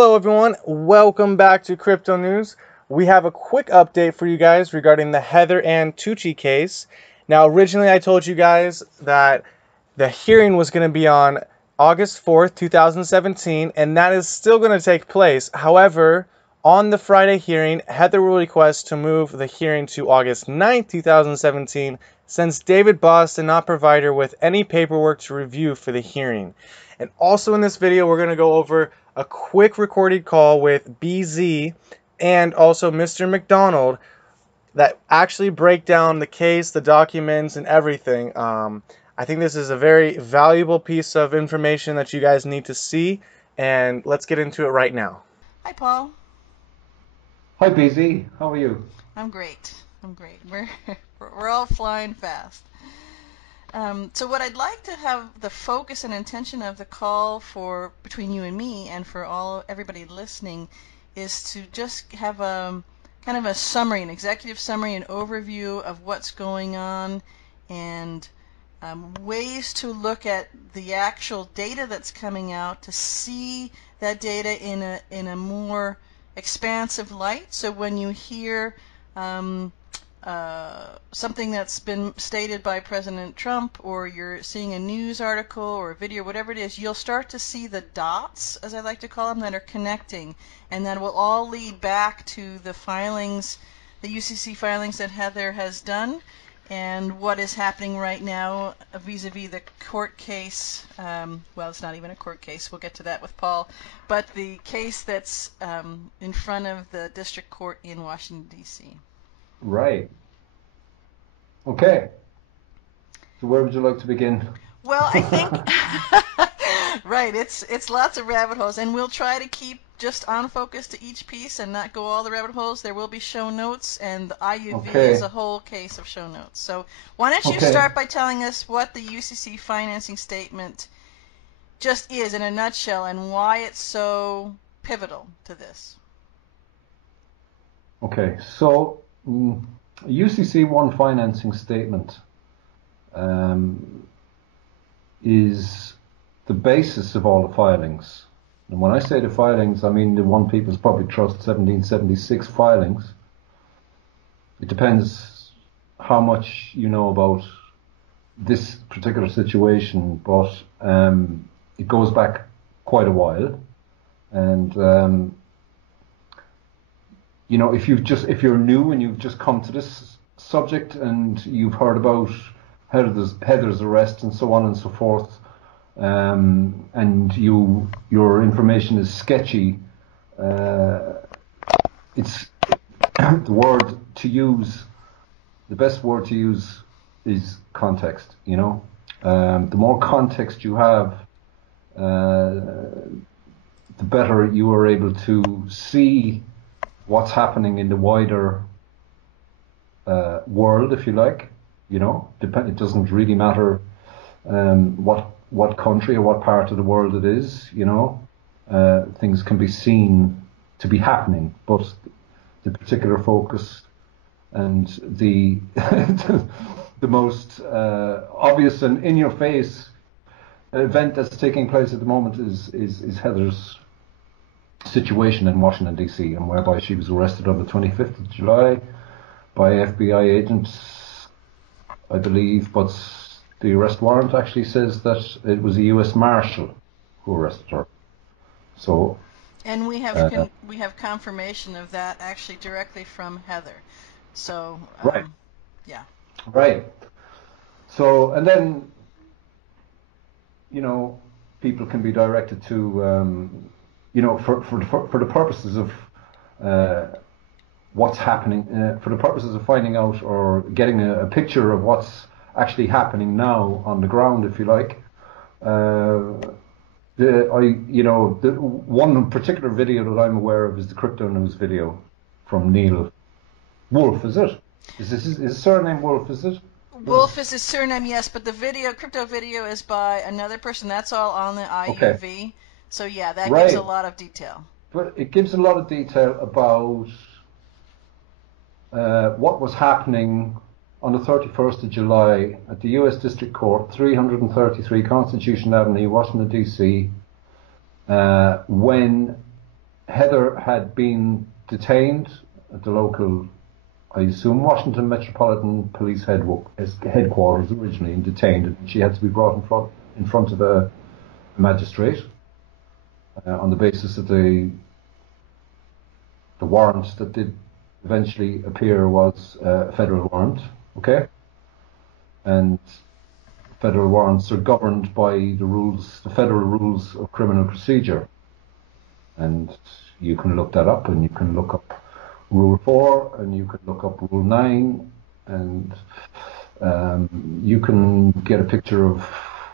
Hello everyone, welcome back to Crypto News. We have a quick update for you guys regarding the Heather and Tucci case. Now originally I told you guys that the hearing was going to be on August 4th, 2017, and that is still going to take place. However, on the Friday hearing, Heather will request to move the hearing to August 9th, 2017, since David Boss did not provide her with any paperwork to review for the hearing. And also in this video, we're going to go over a quick recorded call with BZ and also Mr. McDonald that actually break down the case, the documents, and everything. I think this is a very valuable piece of information that you guys need to see, and let's get into it right now. Hi, Paul. Hi, BZ. How are you? I'm great. We're all flying fast. So what I'd like to have the focus and intention of the call for between you and me, and for everybody listening, is to just have a kind of a summary, an executive summary, an overview of what's going on, and ways to look at the actual data that's coming out to see that data in a more expansive light. So when you hear something that's been stated by President Trump, or you're seeing a news article or a video, whatever it is, you'll start to see the dots, as I like to call them, that are connecting, and that will all lead back to the filings, the UCC filings that Heather has done, and what is happening right now vis-a-vis the court case. Well, it's not even a court case. We'll get to that with Paul. But the case that's in front of the district court in Washington, D.C. Right. Okay. So where would you like to begin? Well, I think right. It's lots of rabbit holes, and we'll try to keep just on focus to each piece and not go all the rabbit holes. There will be show notes, and the IUV is a whole case of show notes. So why don't you start by telling us what the UCC financing statement just is in a nutshell, and why it's so pivotal to this. Okay. So UCC 1 financing statement is the basis of all the filings. And when I say the filings, I mean the One People's Public Trust 1776 filings. It depends how much you know about this particular situation, but it goes back quite a while. And you know, if you're new and you've just come to this subject and you've heard about Heather's arrest and so on and so forth, and your information is sketchy, it's the best word to use is context. You know, the more context you have, the better you are able to see what's happening in the wider world, if you like. You know, it doesn't really matter what country or what part of the world it is. You know, things can be seen to be happening, but the particular focus and the the most obvious and in-your-face event that's taking place at the moment is Heather's situation in Washington, D.C., and whereby she was arrested on the 25th of July by FBI agents, I believe, but the arrest warrant actually says that it was a U.S. Marshal who arrested her. So, and we have confirmation of that actually directly from Heather. So, right. Yeah. Right. So, and then, you know, people can be directed to, you know, for the purposes of what's happening, for the purposes of finding out or getting a picture of what's actually happening now on the ground, if you like. The one particular video that I'm aware of is the Crypto News video from Neil Wolf. Is it? Is his surname Wolf? Is it? Wolf is his surname, yes, but the crypto video is by another person. That's all on the IUV. Okay. So yeah, that gives a lot of detail. But it gives a lot of detail about what was happening on the 31st of July at the U.S. District Court, 333 Constitution Avenue, Washington, D.C., when Heather had been detained at the local, I assume, Washington Metropolitan Police headquarters originally, and detained, and she had to be brought in front of a magistrate on the basis that the warrant that did eventually appear was a federal warrant, okay? And federal warrants are governed by the federal rules of criminal procedure. And you can look that up, and you can look up Rule 4, and you can look up Rule 9, and you can get a picture of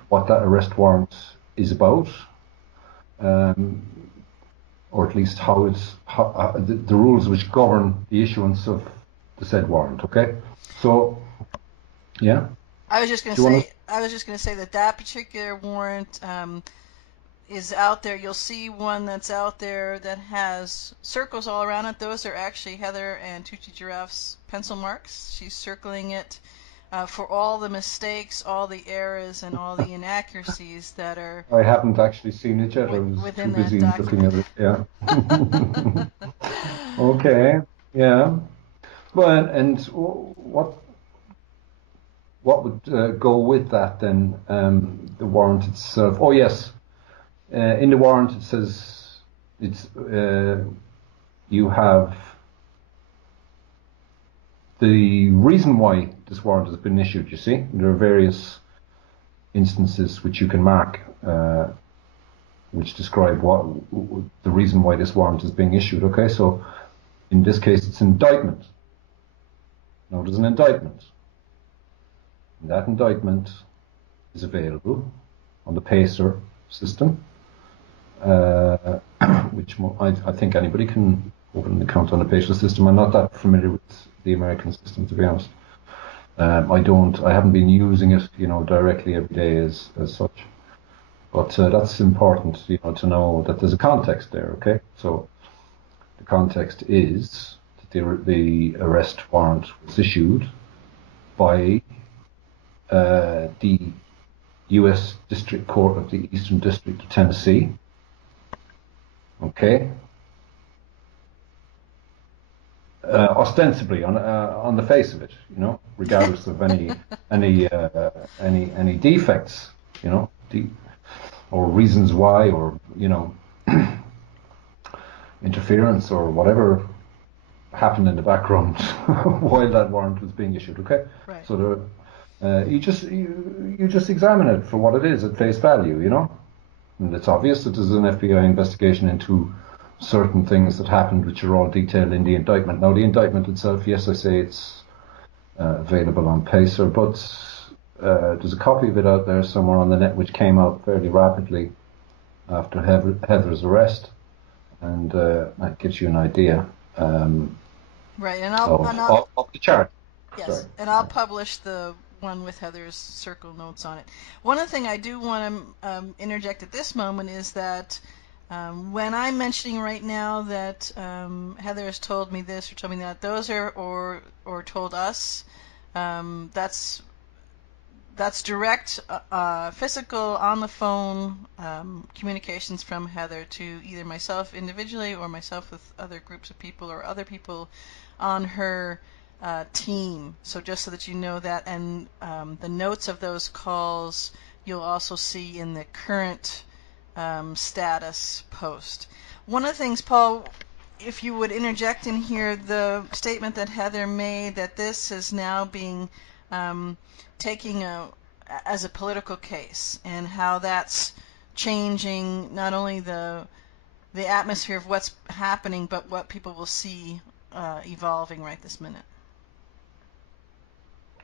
what that arrest warrant is about, or at least how the rules which govern the issuance of the said warrant. Okay, so yeah. I was just going to say that particular warrant is out there. You'll see one that's out there that has circles all around it. Those are actually Heather and Tucci Giraffe's pencil marks. She's circling it for all the mistakes, all the errors, and all the inaccuracies that are. I haven't actually seen it yet. I was too busy looking at it. Yeah. Okay. Yeah. Well, and what would go with that then? The warrant itself. Oh yes. In the warrant it says you have the reason why this warrant has been issued. You see, there are various instances which you can mark, which describe what the reason why this warrant is being issued. Okay, so in this case it's indictment. Now there's an indictment. And that indictment is available on the PACER system, which I think anybody can open an account on the PACER system. I'm not that familiar with the American system, to be honest. I haven't been using it, directly every day as such. But that's important, to know that there's a context there. Okay, so the context is that the arrest warrant was issued by the U.S. District Court of the Eastern District of Tennessee. Okay. Ostensibly, on the face of it, regardless of any defects, or reasons why, or interference or whatever happened in the background while that warrant was being issued. Okay. Right. So you just examine it for what it is at face value, and it's obvious that there's an FBI investigation into certain things that happened, which are all detailed in the indictment. Now, the indictment itself, yes, I say it's available on PACER, but there's a copy of it out there somewhere on the net, which came out fairly rapidly after Heather's arrest, and that gives you an idea. Right, and I'll of the chart. Yes, Sorry. and I'll publish the one with Heather's circle notes on it. One other thing I do want to interject at this moment is that when I'm mentioning right now that Heather has told me this or told me that, those are or told us, that's direct physical on the phone communications from Heather to either myself individually or myself with other groups of people or other people on her team. So just so that you know that, and the notes of those calls you'll also see in the current status post. One of the things, Paul, if you would interject in here the statement that Heather made that this is now being taking as a political case, and how that's changing not only the atmosphere of what's happening, but what people will see evolving right this minute.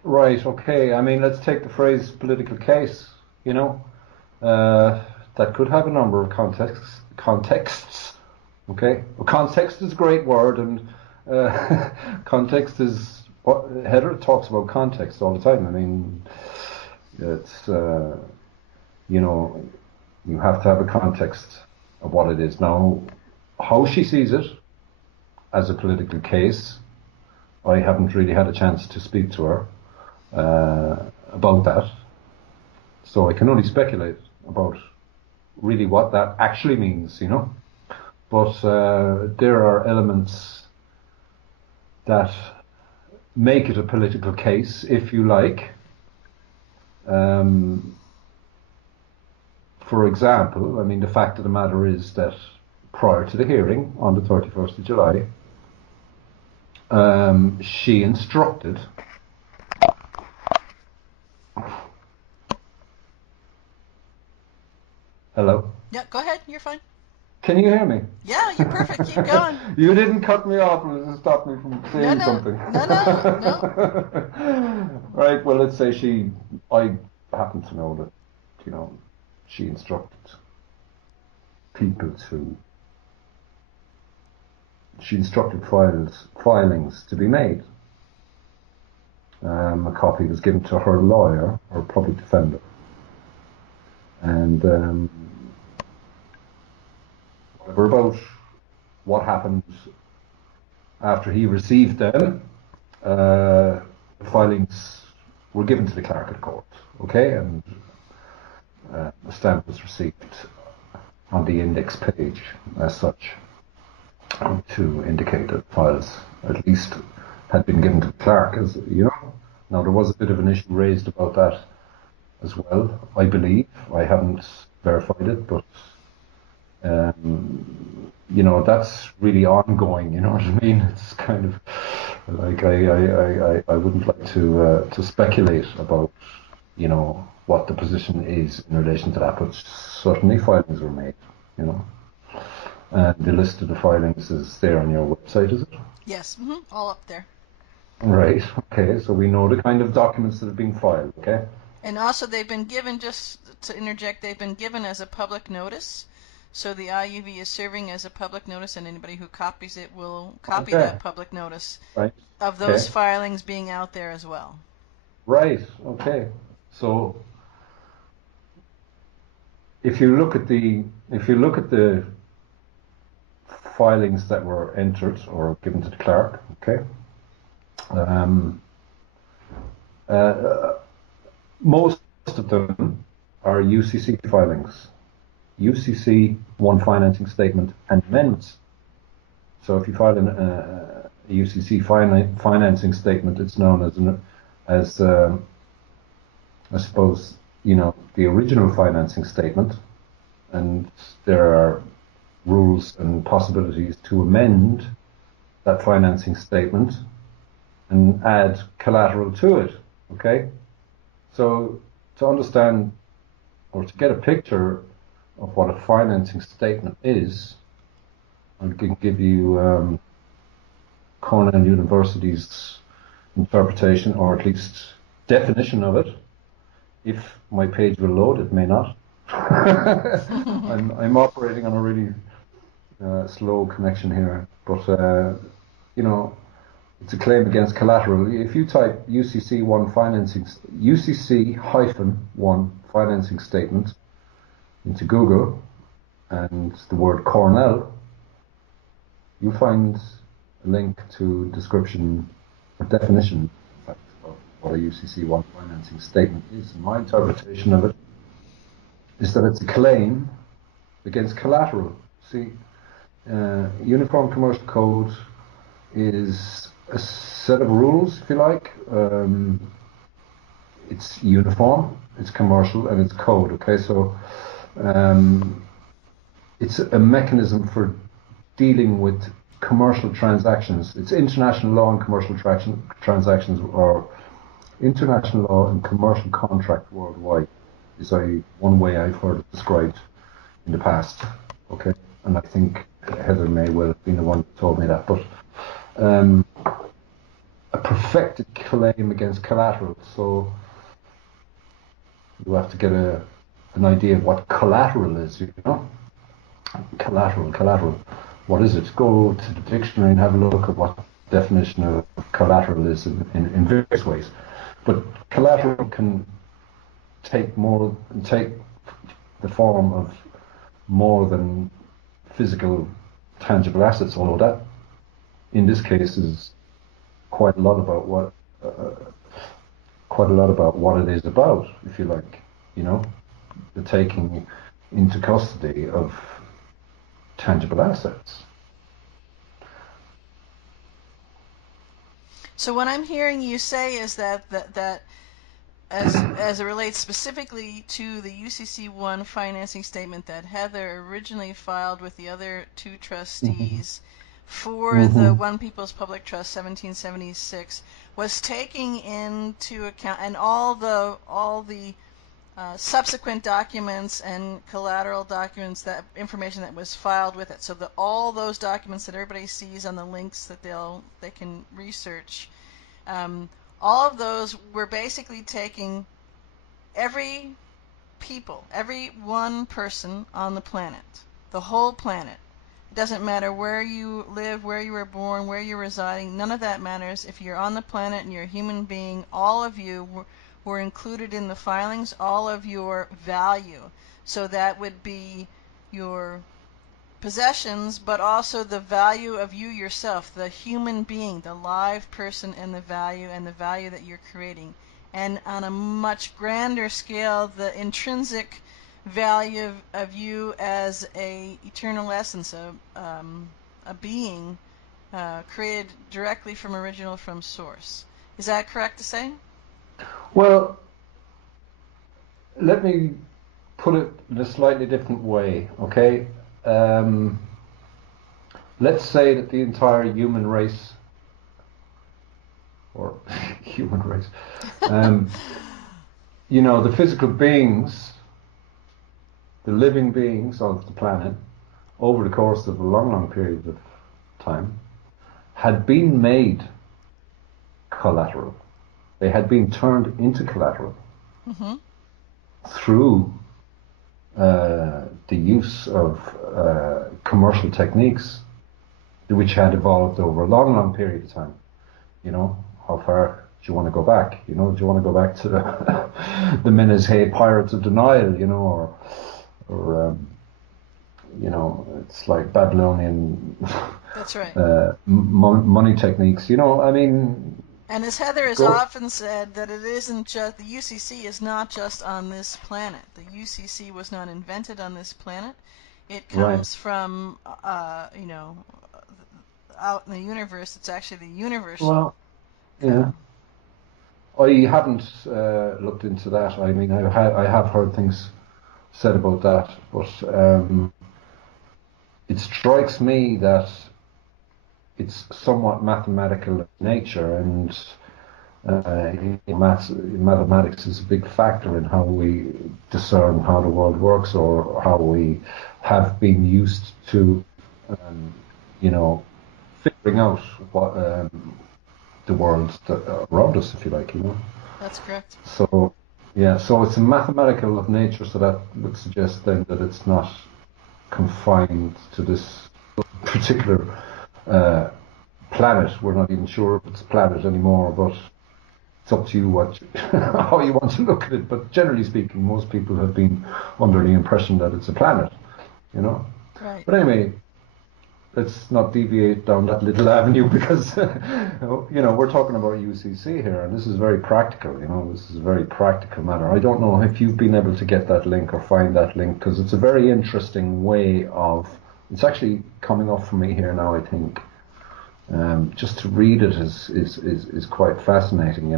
Right, okay. I mean, let's take the phrase political case, that could have a number of contexts, okay? Well, context is a great word, and context is what Heather talks about context all the time. I mean, it's, you have to have a context of what it is. Now, how she sees it as a political case, I haven't really had a chance to speak to her about that, so I can only speculate about really what that actually means, but there are elements that make it a political case, if you like. For example, I mean, the fact of the matter is that prior to the hearing on the 31st of July, she instructed Hello? Yeah, go ahead. You're fine. Can you hear me? Yeah, you're perfect. Keep going. You didn't cut me off and stop me from saying something. No. Right, well, let's say I happen to know that, she instructed filings to be made. A copy was given to her lawyer, or public defender. And whatever about what happened after he received them, the filings were given to the clerk of the court, okay, and a stamp was received on the index page as such to indicate that files at least had been given to the clerk, as you know. Now there was a bit of an issue raised about that as well, I believe. I haven't verified it, but that's really ongoing. You know what I mean? It's kind of like I wouldn't like to speculate about what the position is in relation to that, but certainly filings were made. And the list of the filings is there on your website, is it? Yes, all up there. Right. Okay. So we know the kind of documents that have been filed. Okay. And also, they've been given, just to interject, they've been given as a public notice. So the IUV is serving as a public notice, and anybody who copies it will copy that public notice of those filings being out there as well. Right. Okay. So if you look at the filings that were entered or given to the clerk, okay. Most of them are UCC filings, UCC 1 financing statement and amendments. So if you file a UCC financing statement, it's known as I suppose, the original financing statement, and there are rules and possibilities to amend that financing statement and add collateral to it, okay? So to understand or to get a picture of what a financing statement is, I can give you Cornell University's interpretation, or at least definition of it. If my page will load, it may not. I'm operating on a really slow connection here, but it's a claim against collateral. If you type UCC-1 financing statement into Google and the word Cornell, you'll find a link to description or definition of what a UCC-1 financing statement is. And my interpretation of it is that it's a claim against collateral. See, Uniform Commercial Code is a set of rules, if you like. It's uniform, it's commercial, and it's code. Okay, so it's a mechanism for dealing with commercial transactions. It's international law and commercial transactions, or international law and commercial contract worldwide, is one way I've heard it described in the past. Okay, and I think Heather may well have been the one that told me that, but a perfected claim against collateral. So you have to get an idea of what collateral is, Collateral. What is it? Go to the dictionary and have a look at what the definition of collateral is in various ways. But collateral can take the form of more than physical, tangible assets, although that, in this case, is quite a lot about what it is about, if you like, the taking into custody of tangible assets. So what I'm hearing you say is that as it relates specifically to the UCC1 financing statement that Heather originally filed with the other two trustees for the One People's Public Trust 1776, was taking into account, and all the subsequent documents and collateral documents, that information that was filed with it. So all those documents that everybody sees on the links that they can research, all of those were basically taking every one person on the planet, the whole planet. It doesn't matter where you live, where you were born, where you're residing. None of that matters. If you're on the planet and you're a human being, all of you were included in the filings, all of your value. So that would be your possessions, but also the value of you yourself, the human being, the live person, and the value that you're creating. And on a much grander scale, the intrinsic value of you as a eternal essence, a being created directly from source. Is that correct to say? Well, let me put it in a slightly different way, okay? Let's say that the entire human race, or human race, the physical beings, the living beings of the planet, over the course of a long, long period of time, had been made collateral. They had been turned into collateral through the use of commercial techniques, which had evolved over a long, long period of time. How far do you want to go back? Do you want to go back to the Menes Hay pirates of denial? Or it's like Babylonian. That's right. Money techniques. And as Heather has often said, that it isn't just, the UCC is not just on this planet. The UCC was not invented on this planet. It comes from, out in the universe. It's actually the universe. Well, yeah. I haven't looked into that. I mean, I have heard things said about that, but it strikes me that it's somewhat mathematical in nature, and mathematics is a big factor in how we discern how the world works, or how we have been used to, figuring out what the world around us, if you like, That's correct. So, so it's a mathematical of nature, so that would suggest then that it's not confined to this particular planet. We're not even sure if it's a planet anymore, but it's up to you how you want to look at it. But generally speaking, most people have been under the impression that it's a planet, Right. But anyway, let's not deviate down that little avenue, because we're talking about UCC here, and this is very practical. This is a very practical matter. I don't know if you've been able to get that link or find that link, because it's a very interesting way of. It's actually coming up for me here now, I think. Just to read it is quite fascinating,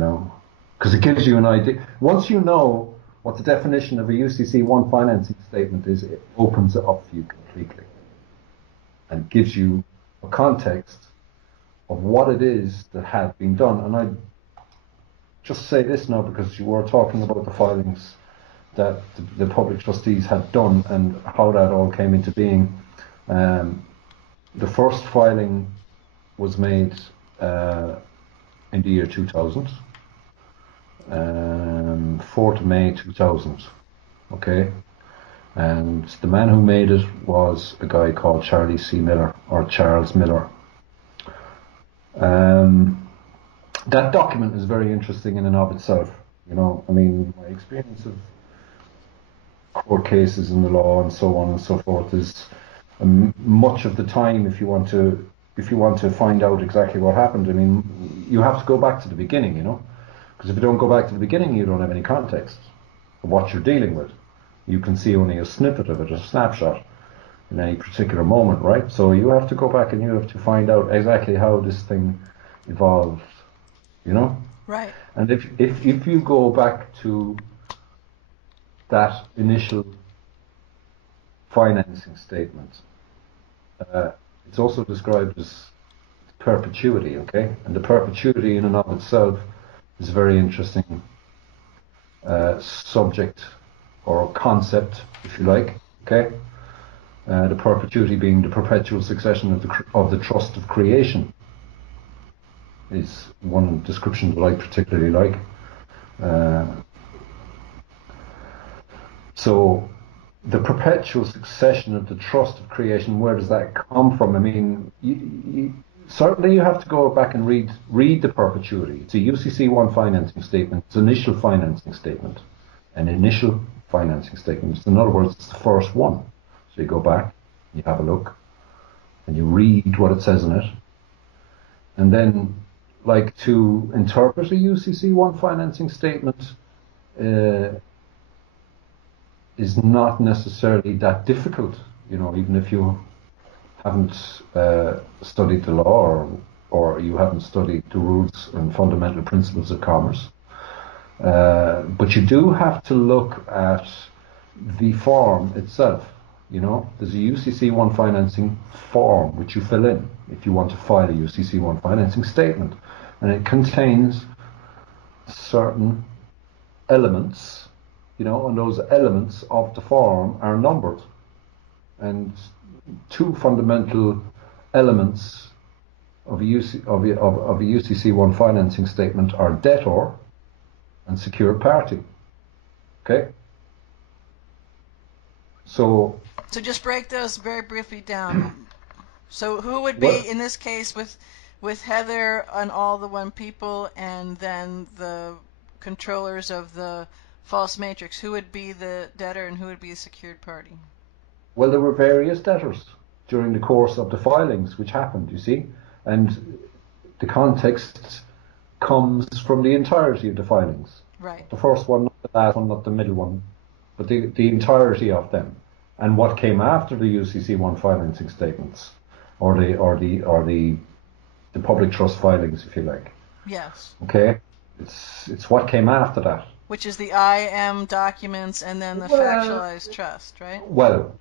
because it gives you an idea. Once you know what the definition of a UCC1 financing statement is, it opens it up for you completely and gives you a context of what it is that had been done. And I just say this now because you were talking about the filings that the public trustees had done and how that all came into being. The first filing was made in the year 2000, 4th of May 2000, okay? And the man who made it was a guy called Charles Miller. That document is very interesting in and of itself. My experience of court cases in the law and so on and so forth is much of the time, if you want to find out exactly what happened, you have to go back to the beginning, because if you don't go back to the beginning, you don't have any context of what you're dealing with. You can see only a snippet of it, a snapshot. in any particular moment, right? So you have to go back and you have to find out exactly how this thing evolved, you know? Right. And if you go back to that initial financing statement, it's also described as perpetuity, okay? And the perpetuity in and of itself is a very interesting subject or concept, if you like, okay? The perpetuity being the perpetual succession of the trust of creation is one description that I particularly like. So the perpetual succession of the trust of creation, where does that come from? I mean, certainly you have to go back and read the perpetuity. It's a UCC1 financing statement. It's an initial financing statement. An initial financing statement. In other words, it's the first one. So you go back, you have a look, and you read what it says in it. And then, like, to interpret a UCC1 financing statement is not necessarily that difficult, you know, even if you haven't studied the law or you haven't studied the rules and fundamental principles of commerce. But you do have to look at the form itself. You know, there's a UCC1 financing form which you fill in if you want to file a UCC1 financing statement, and it contains certain elements, you know, and those elements of the form are numbered. And two fundamental elements of a UCC1 financing statement are debtor and secured party. Okay? So just break those very briefly down. So who would be, well, in this case, with Heather and all the one people, and then the controllers of the false matrix, who would be the debtor and who would be the secured party? well, there were various debtors during the course of the filings which happened, you see, and the context comes from the entirety of the filings. Right. The first one, not the last one, not the middle one, but the entirety of them, and what came after the UCC1 financing statements, or the public trust filings, if you like. Yes. Okay, it's what came after that. Which is the IM documents and then the Well, factualized trust, right? well,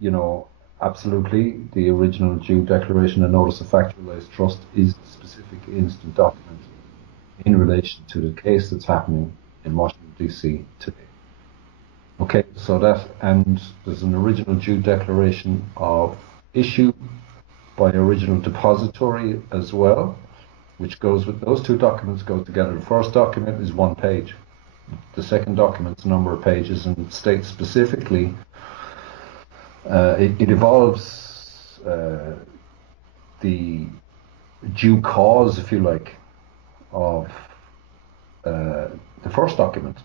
you know, absolutely. The original due declaration and notice of factualized trust is the specific instant document in relation to the case that's happening in Washington, D.C. today. Okay, so that, and there's an original due declaration of issue by original depository as well, which goes with those two documents go together. The first document is 1 page. The second document's a number of pages and states specifically it involves the due cause, if you like, of the first document.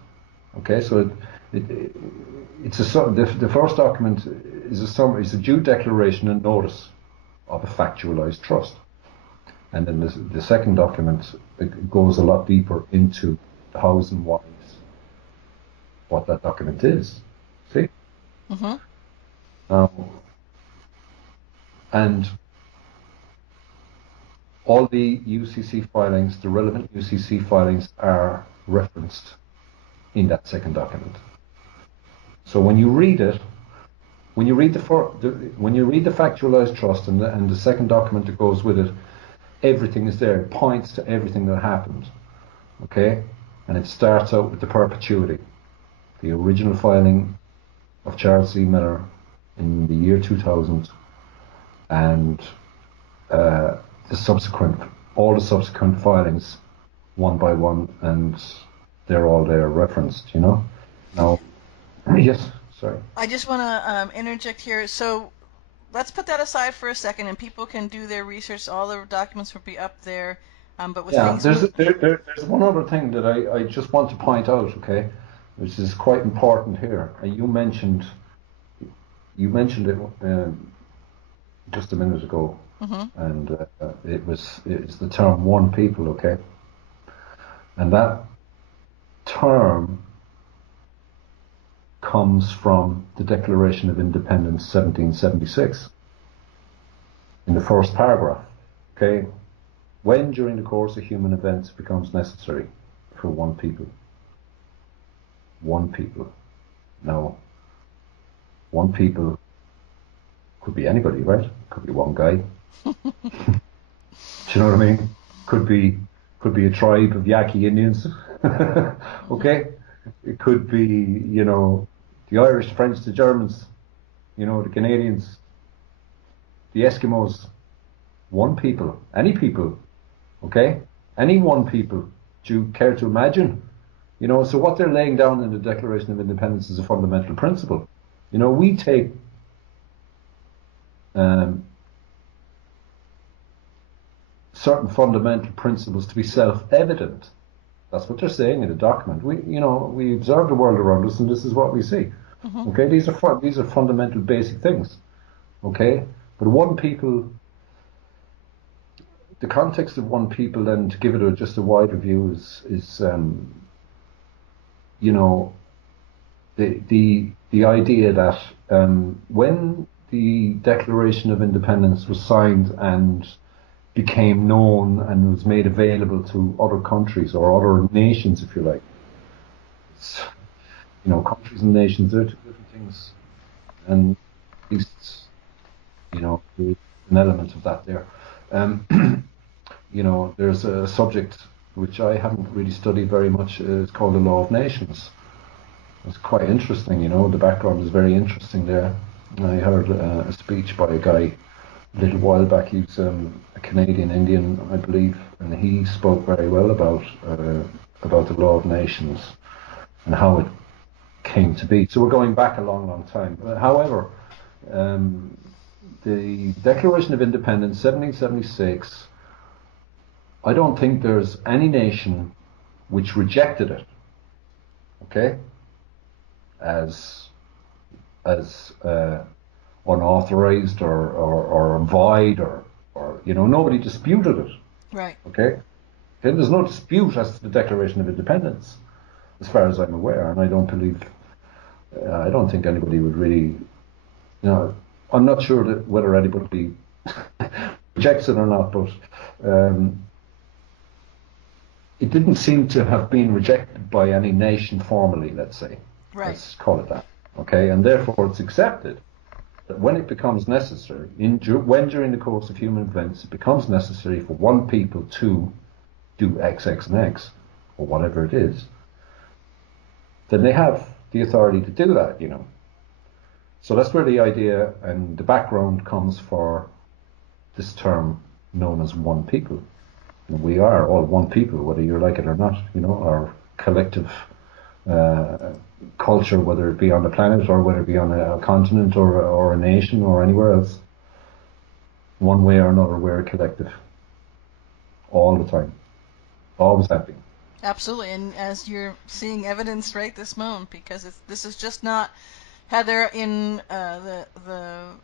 Okay, so it's the first document is a summary, it's a due declaration and notice of a factualized trust, and then the second document, it goes a lot deeper into the hows and whys, what that document is. See? Mm-hmm. And all the UCC filings, the relevant UCC filings, are referenced in that second document. So when you read it, when you read the factualized trust and the second document that goes with it, everything is there. It points to everything that happened. Okay, and it starts out with the perpetuity, the original filing of Charles C. Miller in the year 2000, and all the subsequent filings, one by one, and they're all there referenced, you know. Now, yes, sorry. I just want to interject here. So let's put that aside for a second, and people can do their research. All the documents will be up there. But with Yeah, things there's one other thing that I just want to point out, okay, which is quite important here. You mentioned it just a minute ago, mm-hmm. and it's the term one people, okay, and that term comes from the Declaration of Independence 1776 in the first paragraph. Okay? When during the course of human events it becomes necessary for one people. One people. Now, one people could be anybody, right? Could be one guy. Do you know what I mean? Could be a tribe of Yaqui Indians. Okay? It could be, you know, the Irish, French, the Germans, you know, the Canadians, the Eskimos. One people, any people, okay? Any one people. Do you care to imagine? You know, so what they're laying down in the Declaration of Independence is a fundamental principle. You know, we take certain fundamental principles to be self-evident. That's what they're saying in the document. We observe the world around us, and this is what we see. Mm-hmm. Okay, these are fundamental, basic things. Okay, but one people, the context of one people, then to give it just a wider view is you know, the idea that when the Declaration of Independence was signed and became known and was made available to other countries or other nations, if you like. You know, countries and nations, they're two different things. And at least, you know, there's an element of that there. You know, there's a subject which I haven't really studied very much. It's called the Law of Nations. It's quite interesting, you know, the background is very interesting there. I heard a speech by a guy a little while back. He's a Canadian Indian, I believe, and he spoke very well about the Law of Nations and how it came to be. So we're going back a long, long time. However, the Declaration of Independence, 1776, I don't think there's any nation which rejected it, okay, as unauthorized or void or you know, nobody disputed it. Right. Okay? There's no dispute as to the Declaration of Independence, as far as I'm aware, and I don't think anybody would really, you know, I'm not sure that whether anybody rejects it or not, but it didn't seem to have been rejected by any nation formally, let's say. Right. Let's call it that. Okay? And therefore it's accepted that when it becomes necessary, when during the course of human events it becomes necessary for one people to do X, X, and X, or whatever it is, then they have the authority to do that, you know. So that's where the idea and the background comes for this term known as one people. And we are all one people, whether you like it or not, you know, our collective culture, whether it be on the planet or whether it be on a continent or a nation or anywhere else, one way or another, we're a collective all the time, always have been. Absolutely, and as you're seeing evidence right this moment, because this is just not Heather in the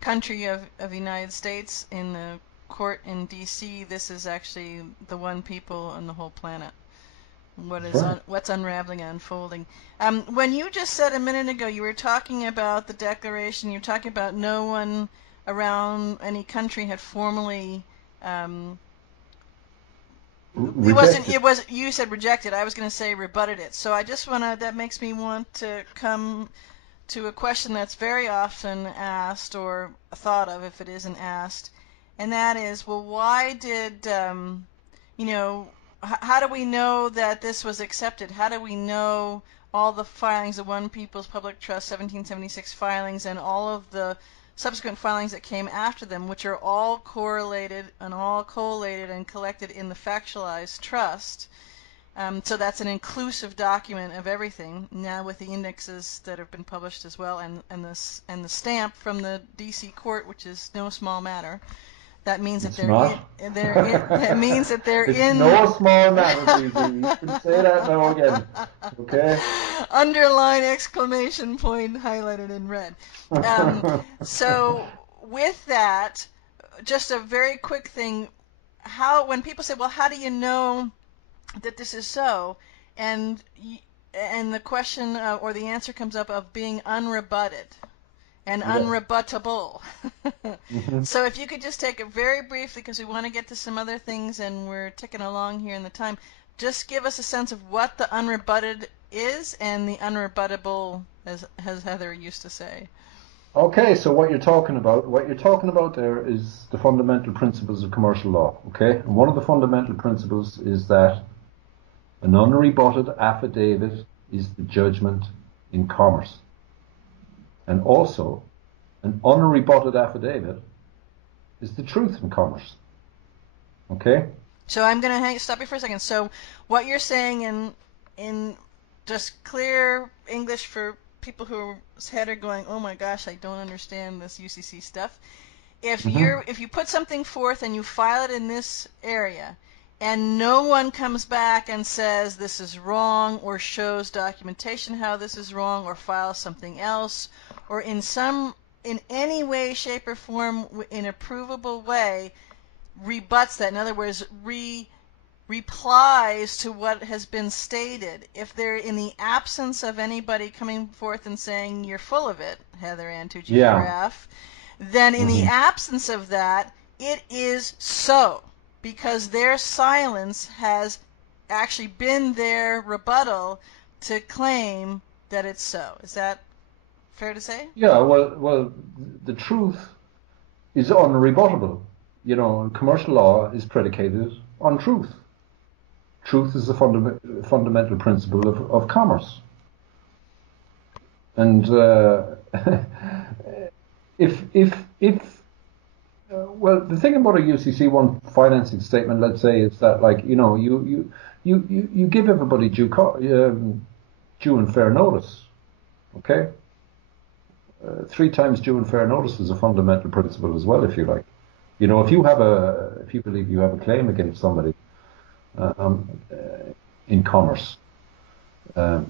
country of the United States in the court in D.C. This is actually the one people on the whole planet. What's unraveling and unfolding. When you just said a minute ago, you were talking about the Declaration. You were talking about no one around any country had formally. You said rejected. I was going to say rebutted it. So I just want to. That makes me want to come to a question that's very often asked or thought of if it isn't asked, and that is, well, why did you know? How do we know that this was accepted? How do we know all the filings, the One People's Public Trust 1776 filings, and all of the subsequent filings that came after them, which are all correlated and all collated and collected in the factualized trust? So that's an inclusive document of everything, now with the indexes that have been published as well, and the stamp from the D.C. court, which is no small matter. That means that that means that they're it's in. No small matter, you can say that now again. Okay. Underline exclamation point highlighted in red. So with that, just a very quick thing. When people say, "Well, how do you know that this is so?" and and the question or the answer comes up of being unrebutted and Yeah. unrebuttable. Hmm. So if you could just take it very briefly, because we want to get to some other things and we're ticking along here in the time, just give us a sense of what the unrebutted is and the unrebuttable, as Heather used to say. Okay, so what you're talking about there is the fundamental principles of commercial law. Okay, and one of the fundamental principles is that an unrebutted affidavit is the judgment in commerce, and also an unrebutted affidavit is the truth in commerce. Okay. So I'm going to stop you for a second. So what you're saying in just clear English for people whose head are going, oh my gosh, I don't understand this UCC stuff. If Hmm. you put something forth and you file it in this area, and no one comes back and says this is wrong, or shows documentation how this is wrong, or files something else, or in any way, shape, or form, in a provable way, rebuts that. In other words, replies to what has been stated. If they're in the absence of anybody coming forth and saying you're full of it, Heather Ann Tucci Yeah. 4F, then in the Hmm. absence of that, it is so, because their silence has actually been their rebuttal to claim that it's so. Is that fair to say? Yeah. Well, the truth is unrebuttable. You know, commercial law is predicated on truth. Truth is the fundamental principle of commerce. And if well, the thing about a UCC one financing statement, let's say, is that, like, you know, you give everybody due and fair notice. Okay, 3 times due and fair notice is a fundamental principle as well, if you like. You know, if you believe you have a claim against somebody um, in commerce,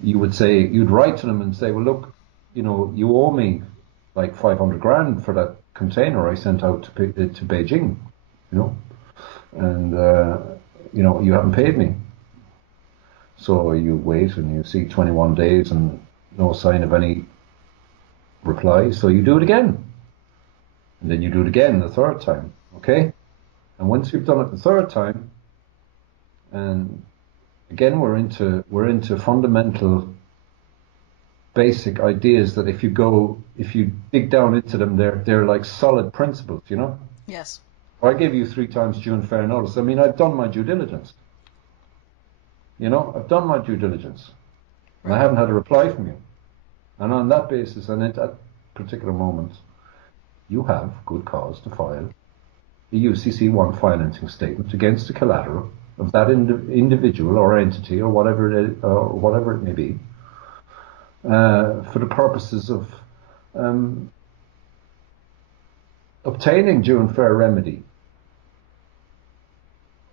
you'd write to them and say, well, look, you know, you owe me like 500 grand for that container I sent out to Beijing, you know, and you know, you haven't paid me. So you wait and you see 21 days and no sign of any reply. So you do it again, and then you do it again the third time. Okay, and once you've done it the third time, and again we're into fundamental basic ideas that if you dig down into them, they're like solid principles, you know. Yes. I gave you 3 times due and fair notice. I mean, I've done my due diligence. You know, I've done my due diligence, and I haven't had a reply from you. And on that basis, and at that particular moment, you have good cause to file a UCC1 financing statement against the collateral of that individual or entity or whatever it may be, for the purposes of obtaining due and fair remedy.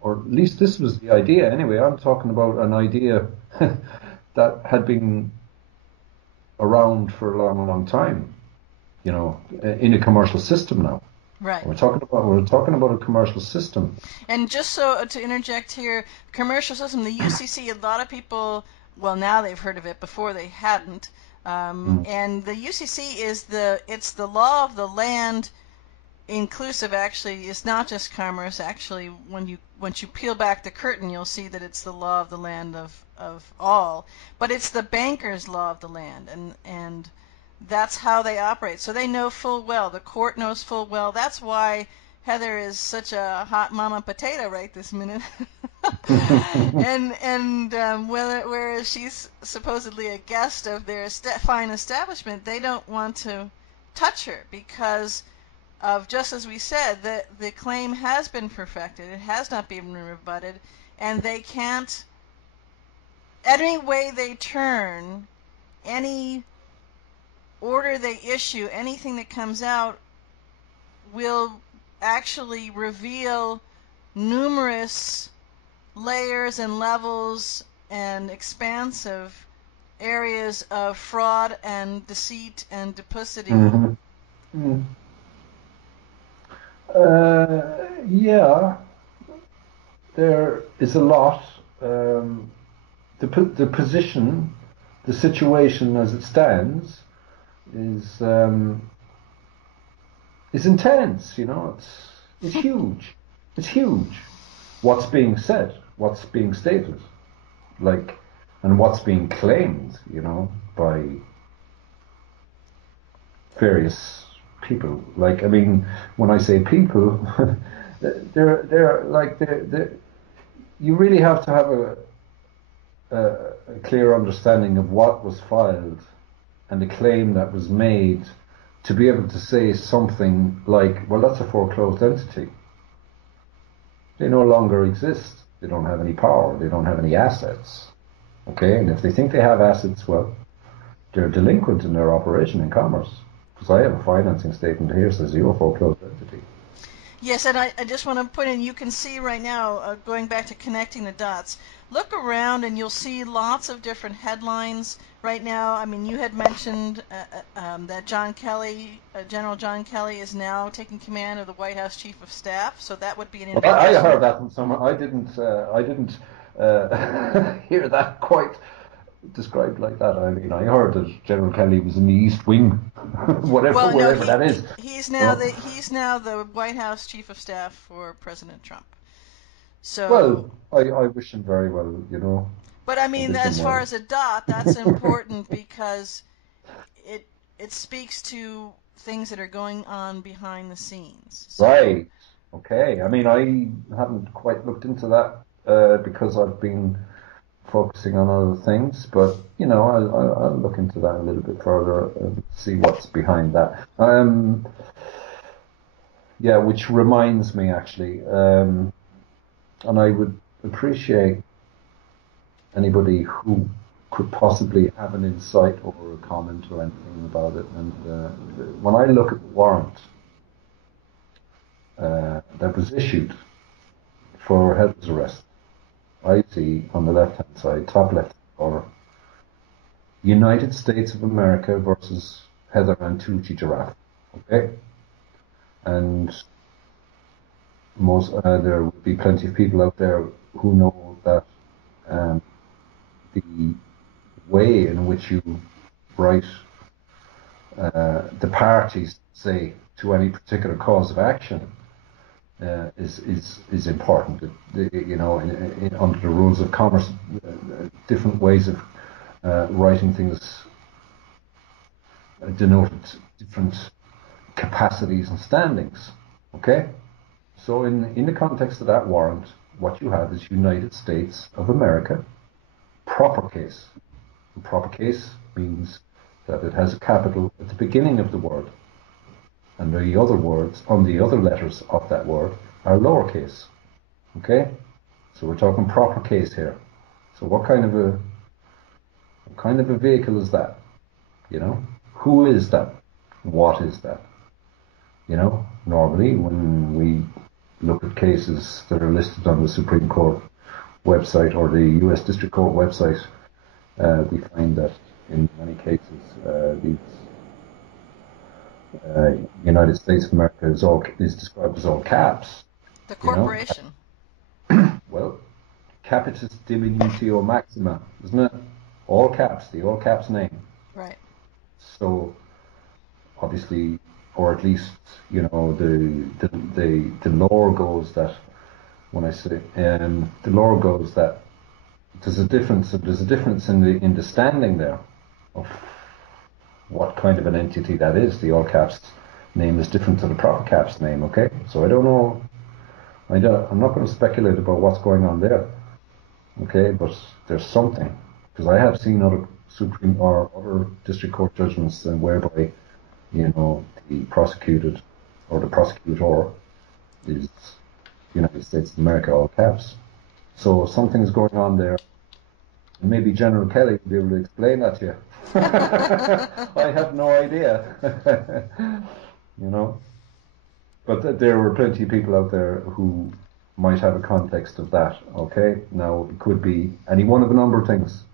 Or at least this was the idea. Anyway, I'm talking about an idea that had been around for a long, long time, you know, in a commercial system now. Right. We're talking about a commercial system. And just so to interject here, commercial system, the UCC, a lot of people, well, now they've heard of it. Before they hadn't. And the UCC is it's the law of the land, inclusive. Actually, it's not just commerce. Actually, once you peel back the curtain, you'll see that it's the law of the land of all. But it's the banker's law of the land, and that's how they operate. So they know full well. The court knows full well. That's why Heather is such a hot mama potato right this minute. Whereas she's supposedly a guest of their fine establishment, they don't want to touch her because of, just as we said, that the claim has been perfected. It has not been rebutted, and they can't, any way they turn, any order they issue, anything that comes out will actually reveal numerous layers and levels and expansive areas of fraud and deceit and duplicity. Mm-hmm. Yeah, there is a lot. The position the situation as it stands is intense. You know, it's huge. It's huge. What's being said, what's being stated, like, and what's being claimed, you know, by various people. Like, I mean, when I say people, they're you really have to have a clear understanding of what was filed and the claim that was made to be able to say something like, well, that's a foreclosed entity. They no longer exist. They don't have any power. They don't have any assets. Okay, and if they think they have assets, well, they're delinquent in their operation in commerce. Because I have a financing statement here that says you're a foreclosed entity. Yes, and I just want to put in, you can see right now, going back to connecting the dots, look around and you'll see lots of different headlines right now. I mean, you had mentioned that John Kelly, General John Kelly, is now taking command of the White House Chief of Staff, so that would be an indication. I heard that from someone. I didn't hear that quite described like that. I mean, I heard that General Kelly was in the East Wing, wherever that is. He's now the White House Chief of Staff for President Trump. So. Well, I wish him very well, you know. But I mean, as far as a dot, that's important because it speaks to things that are going on behind the scenes. So. Right. Okay. I mean, I haven't quite looked into that because I've been focusing on other things, but you know, I'll look into that a little bit further and see what's behind that. Yeah, which reminds me actually, and I would appreciate anybody who could possibly have an insight or a comment or anything about it. And when I look at the warrant that was issued for Heather's arrest, I see on the left-hand side, top left corner, United States of America versus Heather and Tucci giraffe. Okay? And there would be plenty of people out there who know that the way in which you write the parties, say, to any particular cause of action is important. You know, under the rules of commerce, different ways of writing things denoted different capacities and standings. Okay, so in the context of that warrant, what you have is United States of America, proper case. And proper case means that it has a capital at the beginning of the word, and the other words on the other letters of that word are lowercase. Okay, so we're talking proper case here. So what kind of a vehicle is that? You know, who is that? What is that? You know, normally when we look at cases that are listed on the Supreme Court website or the U.S. District Court website, we find that in many cases these United States of America is described as all caps. The corporation. You know? Well, capitis diminutio maxima, isn't it? All caps, the all caps name. Right. So obviously, or at least, you know, the lore goes that when I say the lore goes that there's a difference in the standing there of what kind of an entity that is. The all caps name is different to the proper caps name. Okay, so I don't know. I'm not going to speculate about what's going on there. Okay, but there's something, because I have seen other Supreme or other district court judgments whereby, you know, the prosecuted or the prosecutor is United States of America, all caps. So something's going on there. And maybe General Kelly will be able to explain that to you. I have no idea. You know. But there were plenty of people out there who might have a context of that. Okay. Now it could be any one of a number of things.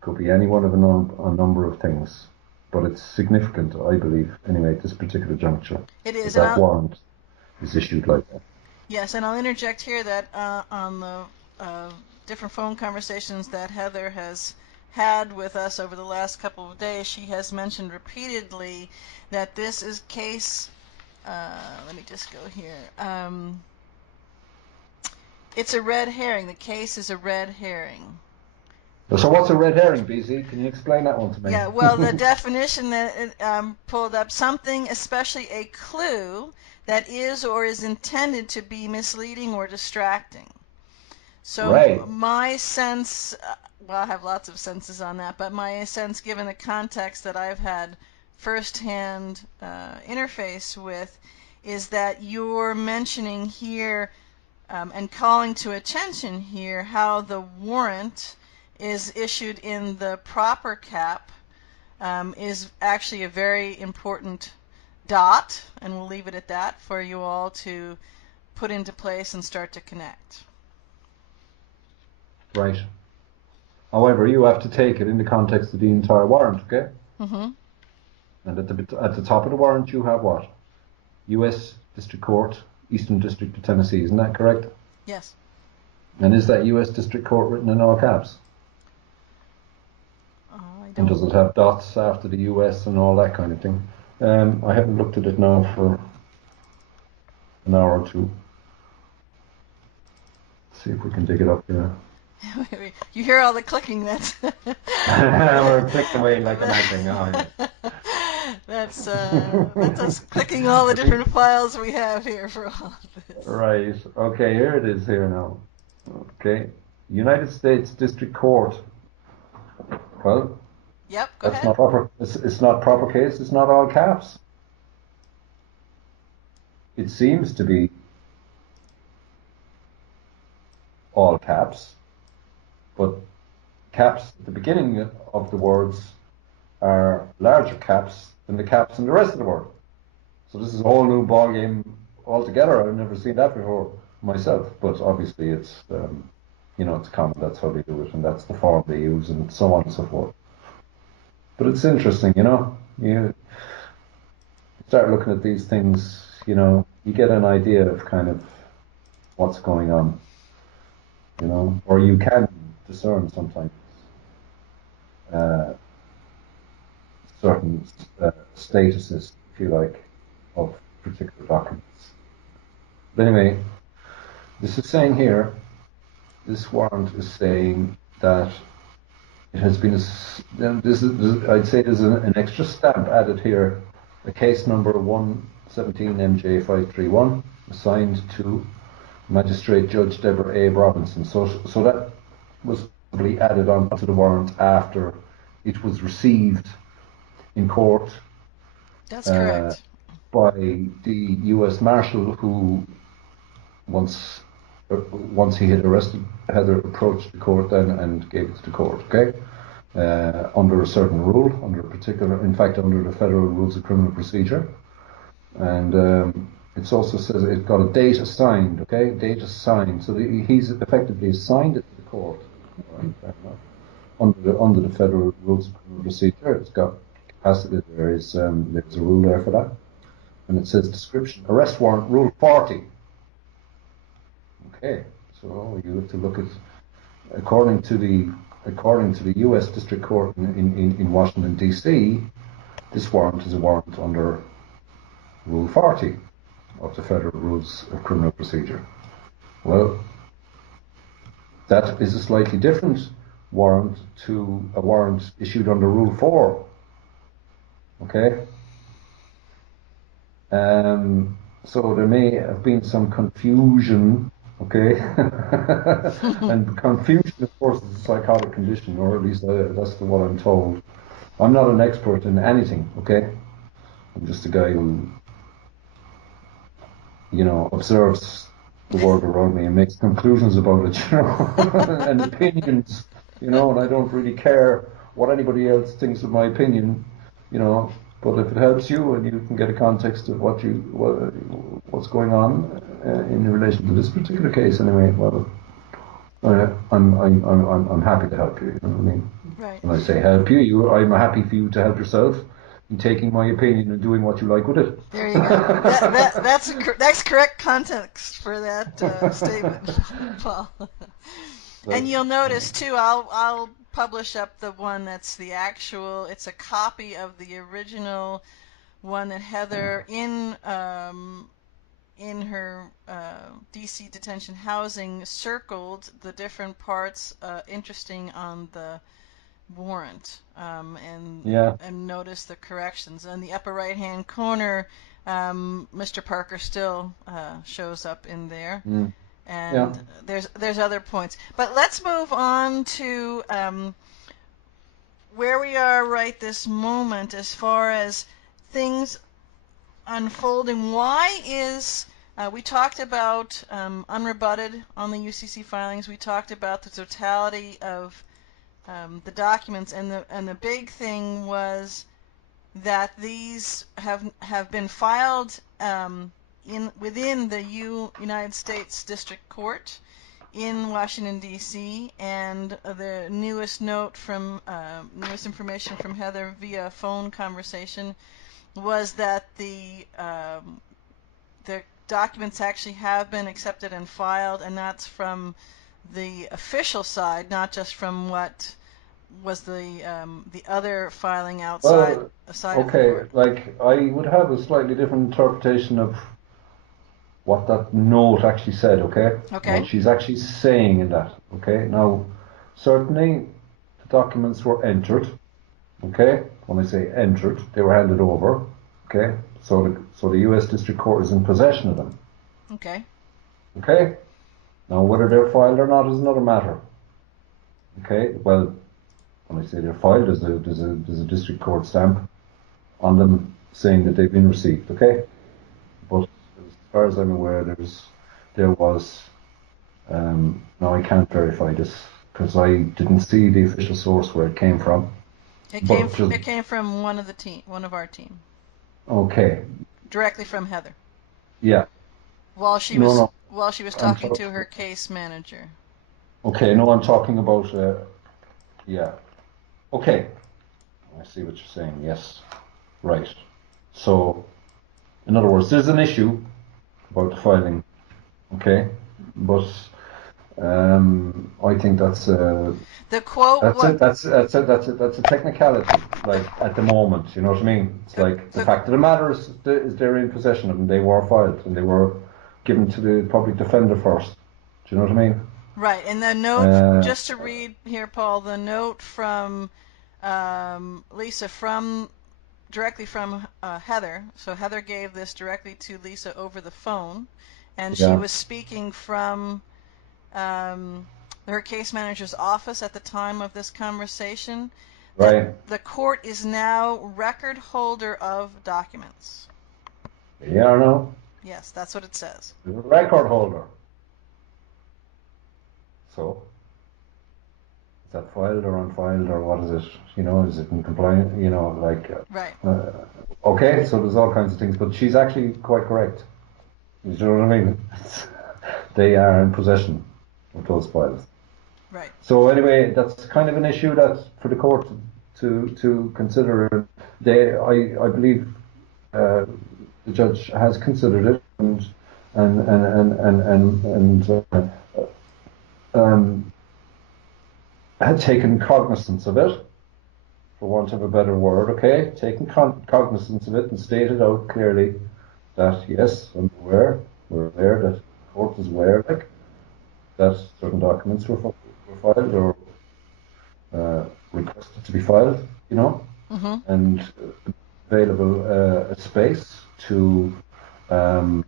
Could be any one of a number of things. But it's significant, I believe, anyway, at this particular juncture. It is. That warrant is issued like that. Yes, and I'll interject here that on the different phone conversations that Heather has had with us over the last couple of days, she has mentioned repeatedly that this is case. Let me just go here. It's a red herring. The case is a red herring. So what's a red herring, BZ? Can you explain that one to me? Yeah, well, the definition that it pulled up, something, especially a clue, that is or is intended to be misleading or distracting. So right. my sense, well, I have lots of senses on that, but my sense, given the context that I've had firsthand interface with, is that you're mentioning here and calling to attention here how the warrant is issued in the proper cap is actually a very important dot, and we'll leave it at that for you all to put into place and start to connect. Right. However, you have to take it in the context of the entire warrant, okay? Mm-hmm. And at the top of the warrant, you have what? U.S. District Court, Eastern District of Tennessee. Isn't that correct? Yes. And is that U.S. District Court written in all caps? I And don't. does it have dots after the U.S. and all that kind of thing? I haven't looked at it now for an hour or two. Let's see if we can dig it up here. You hear all the clicking. That's. We're clicking away like an acting. Oh, yeah. That's us clicking all the different files we have here for all of this. Right. Okay, here it is here now. Okay. United States District Court. Well, Yep, go that's ahead. not proper. It's not proper case. It's not all caps. It seems to be all caps, but caps at the beginning of the words are larger caps than the caps in the rest of the word. So this is a whole new ball game altogether. I've never seen that before myself, but obviously it's it's common. That's how they do it, and that's the form they use, and so on and so forth. But it's interesting, you start looking at these things, you get an idea of kind of what's going on, or you can discern sometimes certain statuses, if you like, of particular documents. But anyway, this is saying here, this warrant is saying that it has been, I'd say there's an extra stamp added here, a case number 117MJ531, assigned to Magistrate Judge Deborah A. Robinson. So that was probably added on to the warrant after it was received in court. That's correct. By the U.S. Marshal, who once he had arrested Heather, approached the court then and gave it to the court, okay? Under a certain rule, under the Federal Rules of Criminal Procedure. And it also says it got a date assigned, okay? Date assigned. So he's effectively assigned it to the court, under the Federal Rules of Criminal Procedure. It's got capacity. There's a rule there for that. And it says description, arrest warrant, Rule 40. Okay, so you have to look at, according to the U.S. District Court in Washington, D.C., this warrant is a warrant under Rule 40 of the Federal Rules of Criminal Procedure. Well, that is a slightly different warrant to a warrant issued under Rule 4. Okay? So there may have been some confusion. Okay, and confusion, of course, is a psychotic condition, or at least that's what I'm told. I'm not an expert in anything. Okay, I'm just a guy who, observes the world around me and makes conclusions about it, and opinions, and I don't really care what anybody else thinks of my opinion, But if it helps you and you can get a context of what's going on in relation to this particular case, anyway, well, I'm happy to help you. You know what I mean? Right. When I say help you, I'm happy for you to help yourself in taking my opinion and doing what you like with it. There you go. That's correct context for that statement, Paul. And you'll notice too, I'll publish up the one that's the actual. It's a copy of the original one that Heather in her D.C. detention housing circled the different parts interesting on the warrant, and notice the corrections. In the upper right hand corner, Mr. Parker still shows up in there. And there's other points, but let's move on to where we are right this moment as far as things unfolding. Why is we talked about unrebutted on the UCC filings. We talked about the totality of the documents, and the big thing was that these have been filed within the United States District Court in Washington D.C. and the newest information from Heather via phone conversation was that the documents actually have been accepted and filed, and that's from the official side, not just from what was the other filing outside of the court. Like I would have a slightly different interpretation of what that note actually said, okay? What she's actually saying in that, okay? Now, certainly the documents were entered, okay? When I say entered, they were handed over, okay? So the U.S. District Court is in possession of them. Okay. Okay? Now, whether they're filed or not is another matter. Okay? Well, when I say they're filed, there's a District Court stamp on them saying that they've been received, okay? But as far as I'm aware, there was now I can't verify this because I didn't see the official source where it came from. It came from one of our team. Okay. Directly from Heather. Yeah. While she was talking to her case manager. Okay, no, I'm talking about yeah. Okay. I see what you're saying. Yes. Right. So, in other words, there's an issue about the filing. Okay, but I think that's the quote. That's a technicality. Like at the moment, you know what I mean? It's like the fact of the matter is they're in possession of them. They were filed and they were given to the public defender first. Do you know what I mean? Right. And the note, just to read here, Paul, the note from Lisa directly from Heather. So Heather gave this directly to Lisa over the phone, and she was speaking from her case manager's office at the time of this conversation. Right. The court is now record holder of documents. Yeah or no? Yes, that's what it says. The record holder. So, is that filed or unfiled or what is it? You know, is it in compliance? You know, like. Right. Okay, so there's all kinds of things, but she's actually quite correct. You know what I mean? They are in possession of those files. Right. So anyway, that's kind of an issue that for the court to consider. I believe the judge has considered it and had taken cognizance of it, for want of a better word. Okay, taken cognizance of it and stated out clearly that yes, I'm aware, we're aware that the court is aware, like that certain documents were filed or requested to be filed, you know, and available a space to for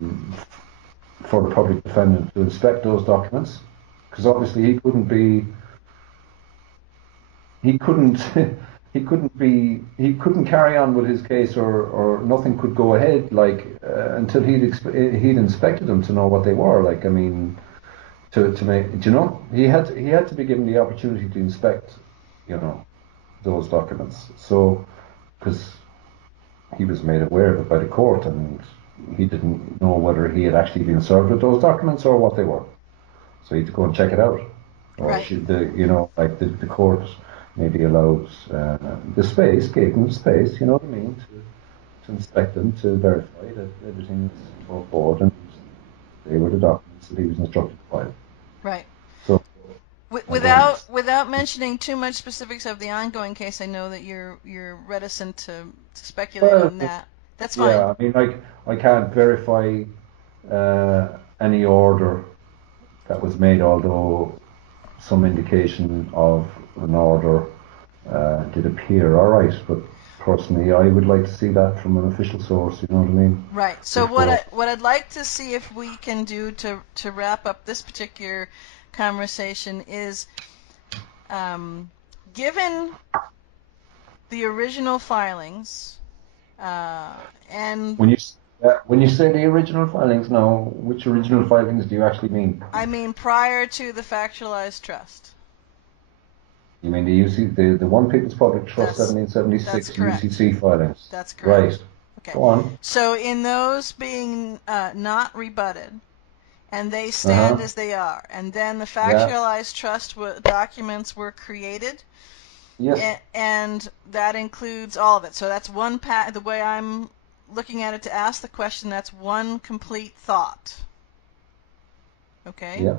the public defendant to inspect those documents, because obviously he couldn't carry on with his case, or nothing could go ahead, like until he'd inspected them to know what they were. Like, I mean, to make, you know, he had to be given the opportunity to inspect, you know, those documents. So, because he was made aware of it by the court, and he didn't know whether he had actually been served with those documents or what they were. So he had to go and check it out. Or the court maybe allowed the space, gave him space, you know what I mean, to inspect them, to verify that everything was above board and they were the documents that he was instructed to file. Right. So I don't. Without mentioning too much specifics of the ongoing case, I know that you're reticent to speculate Well, on that. That's fine. yeah, I mean, like, I can't verify any order that was made, although some indication of an order did appear. All right, but personally, I would like to see that from an official source. You know what I mean? Right. So Before. what I'd like to see if we can do to wrap up this particular conversation is, given the original filings, and When you say the original filings, now, which original filings do you actually mean? I mean prior to the factualized trust. You mean the the One People's Public Trust That's 1776 correct. UCC filings? That's Right. correct. Okay. Go on. So in those being not rebutted, and they Uh stand huh. as they are, and then the Yeah. factualized trust documents were created, Yes. and that includes all of it. So that's one the way I'm looking at it to ask the question, that's one complete thought. Okay? Yeah.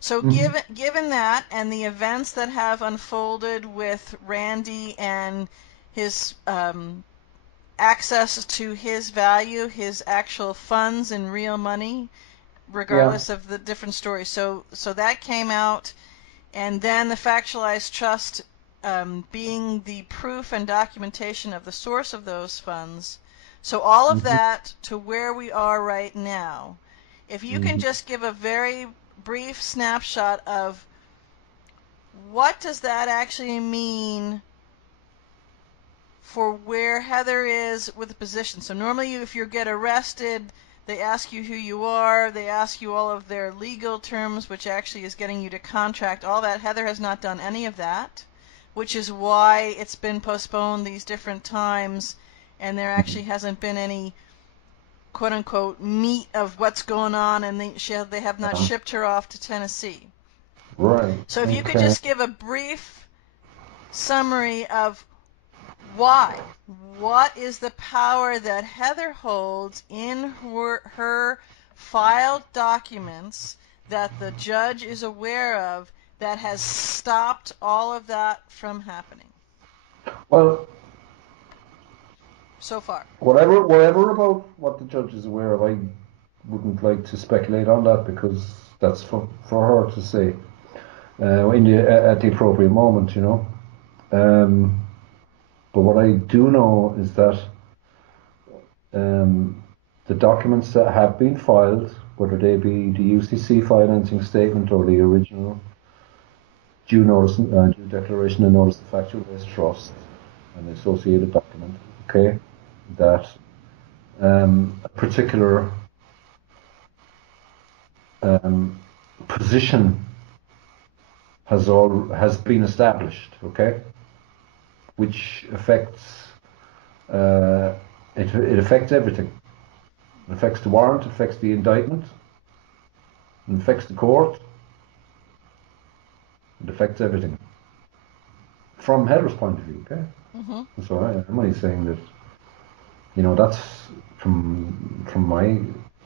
So Hmm. given that and the events that have unfolded with Randy and his access to his value, his actual funds in real money, Yeah. regardless of the different stories. So that came out, and then the factualized trust being the proof and documentation of the source of those funds. So all of Hmm. that to where we are right now. If you can Hmm. just give a very brief snapshot of what does that actually mean for where Heather is with the position. So normally if you get arrested, they ask you who you are, they ask you all of their legal terms, which actually is getting you to contract, all that. Heather has not done any of that, which is why it's been postponed these different times, and there actually hasn't been any quote-unquote meat of what's going on, and they have not shipped her off to Tennessee. Right. So if you could Okay. just give a brief summary of why. What is the power that Heather holds in her filed documents that the judge is aware of that has stopped all of that from happening Well, so far? whatever about what the judge is aware of, I wouldn't like to speculate on that because that's for her to say at the appropriate moment, you know. But what I do know is that the documents that have been filed, whether they be the UCC financing statement or the original due declaration and notice of factual based trust and the associated document, okay, that a particular position has been established, okay, which affects it affects everything. It affects the warrant, it affects the indictment, it affects the court, it affects everything. From Heather's point of view, okay? Mm-hmm. So am I saying that, you know, that's from my,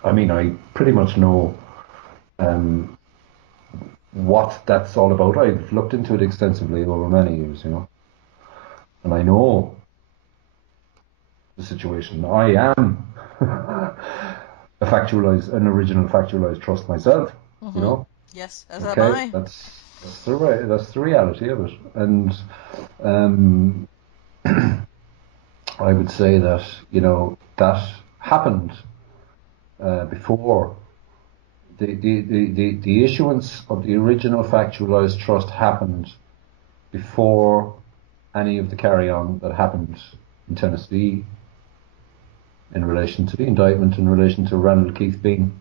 I mean, I pretty much know what that's all about. I've looked into it extensively over many years, you know, and I know the situation. I am an original factualized trust myself, you Mm-hmm. know. Yes, as am Okay, I. that's the reality of it, and I would say that, you know, that happened before the issuance of the original factualized trust happened before any of the carry-on that happened in Tennessee in relation to the indictment, in relation to Randel Keith Beane,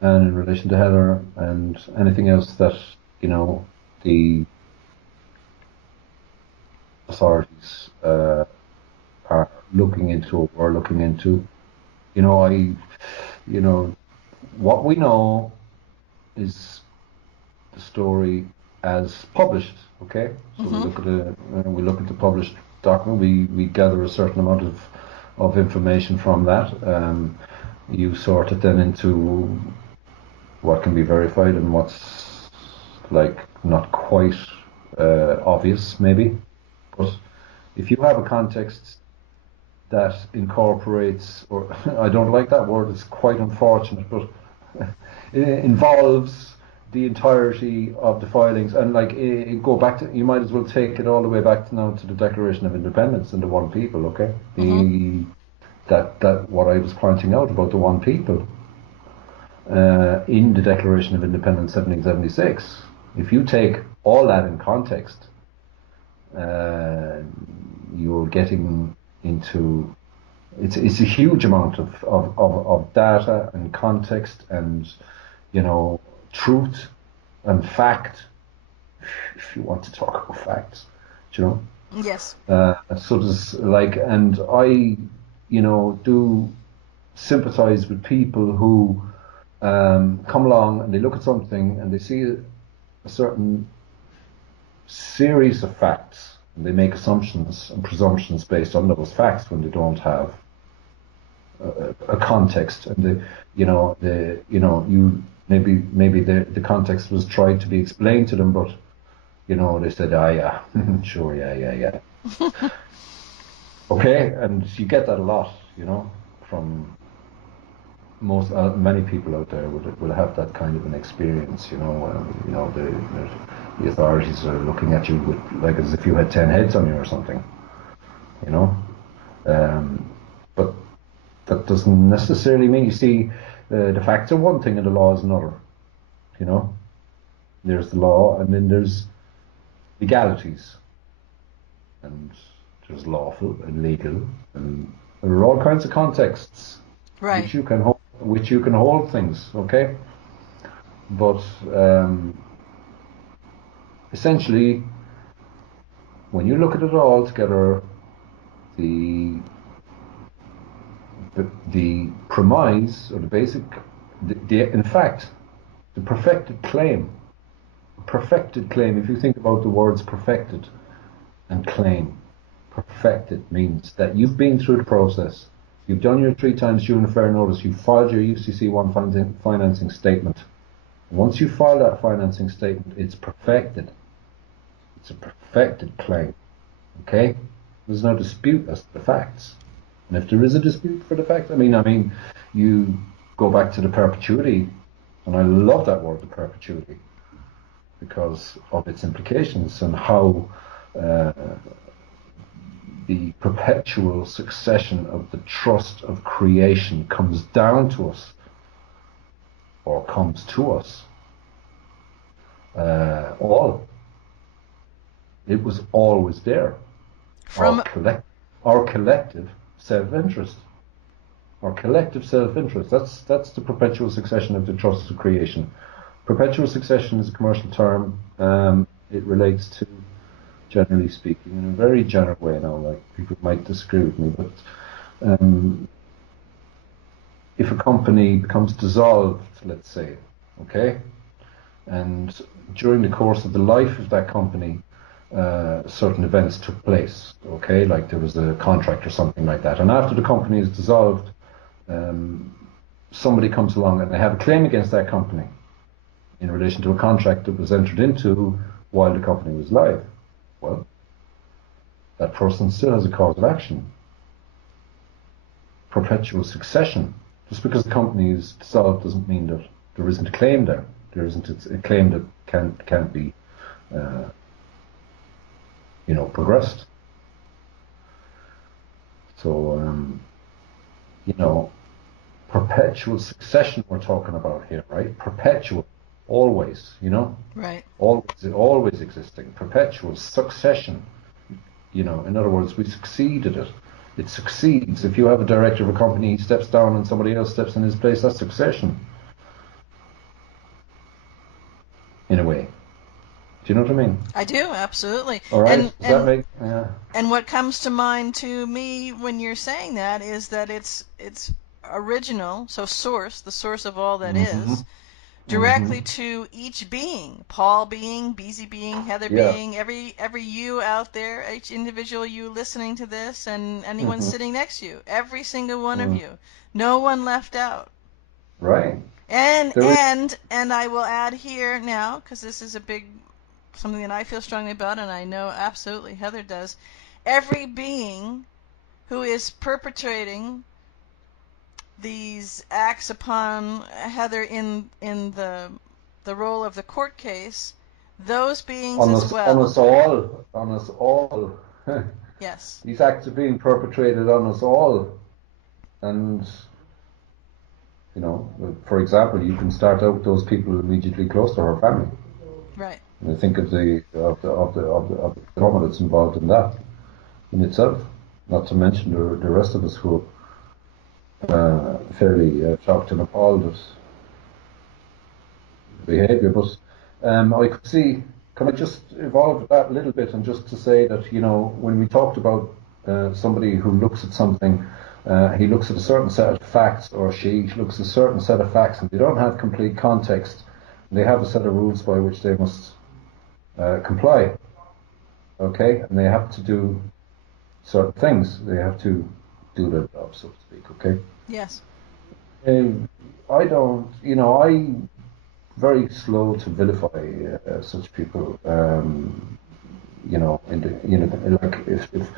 and in relation to Heather, and anything else that, you know, the authorities are looking into or looking into. You know, you know, what we know is the story as published. Okay, so Mm-hmm. we look at the published document. We gather a certain amount of information from that. You sort it then into what can be verified and what's like not quite obvious, maybe. But if you have a context that incorporates, or I don't like that word, it's quite unfortunate, but it involves the entirety of the filings, and like go back to, you might as well take it all the way back to now to the Declaration of Independence and the one people, okay? That what I was pointing out about the one people in the Declaration of Independence 1776. If you take all that in context, you're getting into it's a huge amount of data and context and, you know, truth and fact, if you want to talk about facts, you know. Yes. So there's like, and I, you know, do sympathize with people who come along and they look at something and they see a certain series of facts and they make assumptions and presumptions based on those facts when they don't have a context, and maybe the context was tried to be explained to them, but you know, they said, yeah, sure, yeah. Okay, and you get that a lot, you know, from many people out there will have that kind of an experience, you know, the authorities are looking at you with, like, as if you had 10 heads on you or something, you know. But that doesn't necessarily mean, you see, the facts are one thing and the law is another, you know. There's the law and then there's legalities, and there's lawful and legal, and there are all kinds of contexts, right, which you can hold things, okay? But essentially, when you look at it all together, the premise, or the basic, in fact, the perfected claim, if you think about the words perfected and claim, perfected means that you've been through the process, you've done your 3 times due and fair notice, you've filed your UCC1 financing statement. Once you file that financing statement, it's perfected. It's a perfected claim, okay? There's no dispute as to the facts. And if there is a dispute for the facts, I mean, you go back to the perpetuity, and I love that word, the perpetuity, because of its implications and how the perpetual succession of the trust of creation comes down to us, or comes to us. It was always there. From Our collective self-interest. Our collective self-interest. That's the perpetual succession of the trust of creation. Perpetual succession is a commercial term. It relates to, generally speaking, in a very general way now, like people might disagree with me, but if a company becomes dissolved, let's say, okay, and during the course of the life of that company, certain events took place, okay, like there was a contract or something like that, and after the company is dissolved, somebody comes along and they have a claim against that company in relation to a contract that was entered into while the company was live. Well, that person still has a cause of action. Perpetual succession. Just because the company is dissolved doesn't mean that there isn't a claim there. There isn't a claim that can't be progressed. So, perpetual succession we're talking about here, right? Perpetual, always, right, always existing, perpetual succession. In other words, we succeeded it. It succeeds. If you have a director of a company, he steps down and somebody else steps in his place, that's succession. In a way. Do you know what I mean? I do, absolutely. All right. Does that make? Yeah. And what comes to mind to me when you're saying that is that it's original, so the source of all that is, directly to each being, Paul being, BZ being, Heather being, every you out there, each individual you listening to this, and anyone sitting next to you, every single one of you, no one left out. Right. And There is and I will add here now, because this is something that I feel strongly about, and I know absolutely Heather does. Every being who is perpetrating these acts upon Heather in the role of the court case, those beings on as us, on well. us all, on us all. Yes. These acts are being perpetrated on us all, and for example, you can start out with those people immediately close to her family. Right. And I think of the trauma that's involved in that in itself. Not to mention the rest of us who are fairly shocked and appalled at the behaviour. But I could see. Can I just evolve that a little bit and just to say that when we talked about somebody who looks at something. He looks at a certain set of facts, or she looks at a certain set of facts, and they don't have complete context. They have a set of rules by which they must comply. Okay, and they have to do certain things. They have to do their job, so to speak. Okay. Yes. I don't. I'm very slow to vilify such people. Like if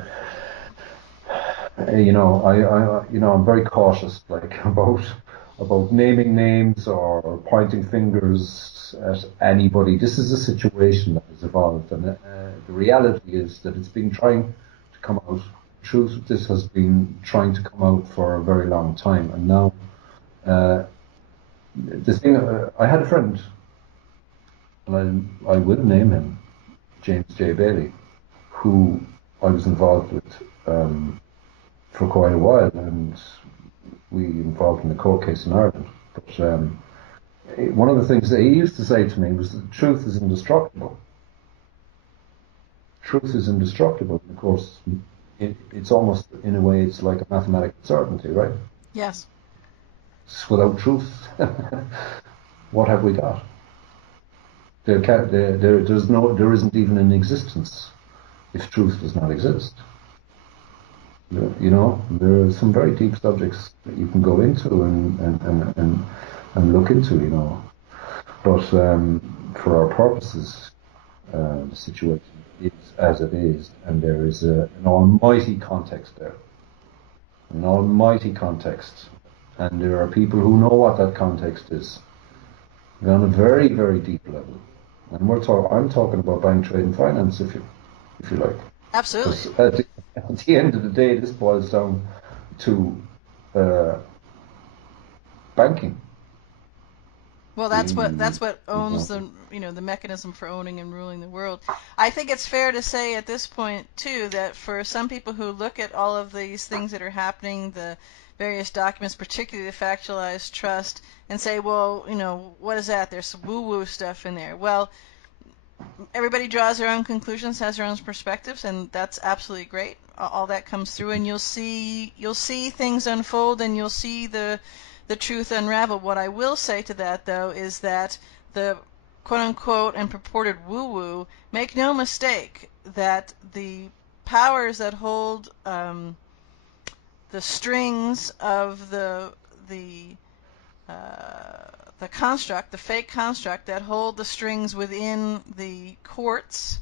I'm very cautious, like about naming names or pointing fingers at anybody. This is a situation that has evolved, and the reality is that it's been trying to come out. The truth of this has been trying to come out for a very long time, and now this thing. I had a friend, and I will name him, James J. Bailey, who I was involved with. For quite a while, and we involved in the court case in Ireland. But one of the things that he used to say to me was that truth is indestructible. Truth is indestructible. Of course, it's almost, in a way, it's like a mathematical certainty, right? Yes. Without truth, what have we got? There isn't even an existence if truth does not exist. There are some very deep subjects that you can go into and look into, But for our purposes, the situation is as it is, and there is an almighty context there. An almighty context. And there are people who know what that context is. On a very, very deep level. And I'm talking about bank, trade and finance, if you like. Absolutely. At the end of the day, this boils down to banking. Well, that's what owns the mechanism for owning and ruling the world. I think it's fair to say at this point too that for some people who look at all of these things that are happening, the various documents, particularly the factualized trust, and say, well, what is that? There's some woo-woo stuff in there. Well, everybody draws their own conclusions, has their own perspectives, and that's absolutely great. All that comes through, and you'll see things unfold, and you'll see the truth unravel. What I will say to that, though, is that the quote-unquote and purported woo-woo, make no mistake that the powers that hold the strings of the construct, the fake construct, that hold the strings within the courts,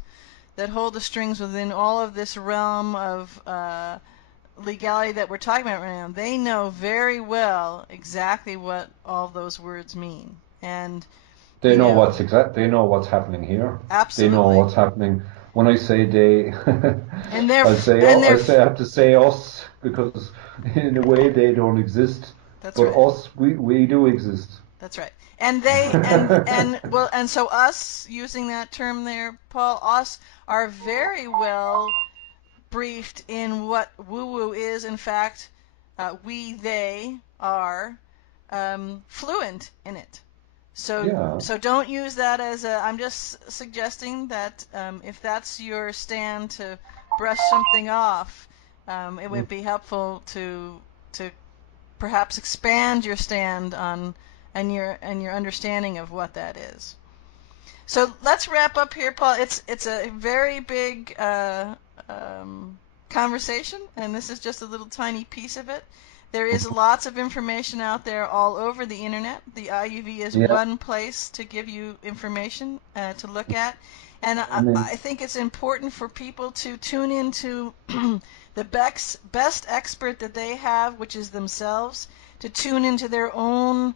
that hold the strings within all of this realm of legality that we're talking about right now, they know very well exactly what all those words mean. And they know what's happening here. Absolutely. They know what's happening. When I say they, and they're, I have to say us, because in a way they don't exist. That's but right. Us, we do exist. That's right. And so us, using that term there, Paul, us are very well briefed in what woo-woo is. In fact, they are fluent in it. So don't use that as I'm just suggesting that if that's your stand to brush something off, it would be helpful to perhaps expand your stand on and your understanding of what that is. So let's wrap up here, Paul. It's a very big conversation, and this is just a little tiny piece of it. There is lots of information out there all over the internet. The IUV is Yeah. one place to give you information to look at. And I mean, I think it's important for people to tune into the best expert that they have, which is themselves, to tune into their own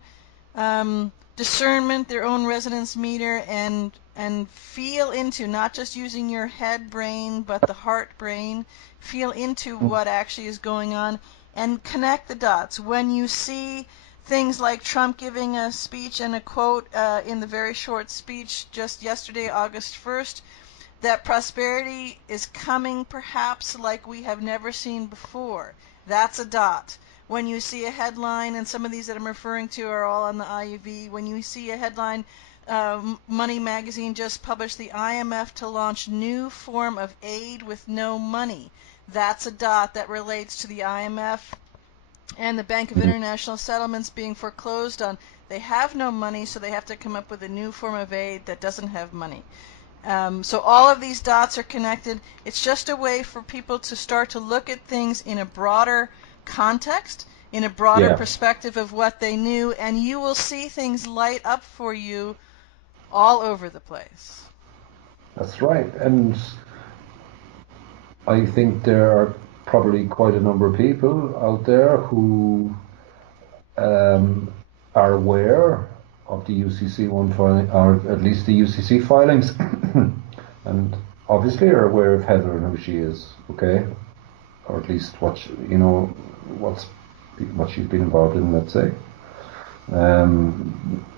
discernment, their own resonance meter, and feel into, not just using your head brain, but the heart brain, feel into what actually is going on and connect the dots. When you see things like Trump giving a speech and a quote in the very short speech just yesterday, August 1st, that prosperity is coming perhaps like we have never seen before. That's a dot. When you see a headline, and some of these that I'm referring to are all on the IUV, when you see a headline, Money Magazine just published the IMF to launch new form of aid with no money. That's a dot that relates to the IMF and the Bank of International Settlements being foreclosed on. They have no money, so they have to come up with a new form of aid that doesn't have money. So all of these dots are connected. It's just a way for people to start to look at things in a broader context, in a broader perspective of what they knew, and you will see things light up for you all over the place. That's right. And I think there are probably quite a number of people out there who are aware of the UCC one filing, or at least the UCC filings, and obviously are aware of Heather and who she is, okay, or at least what she's been involved in, let's say,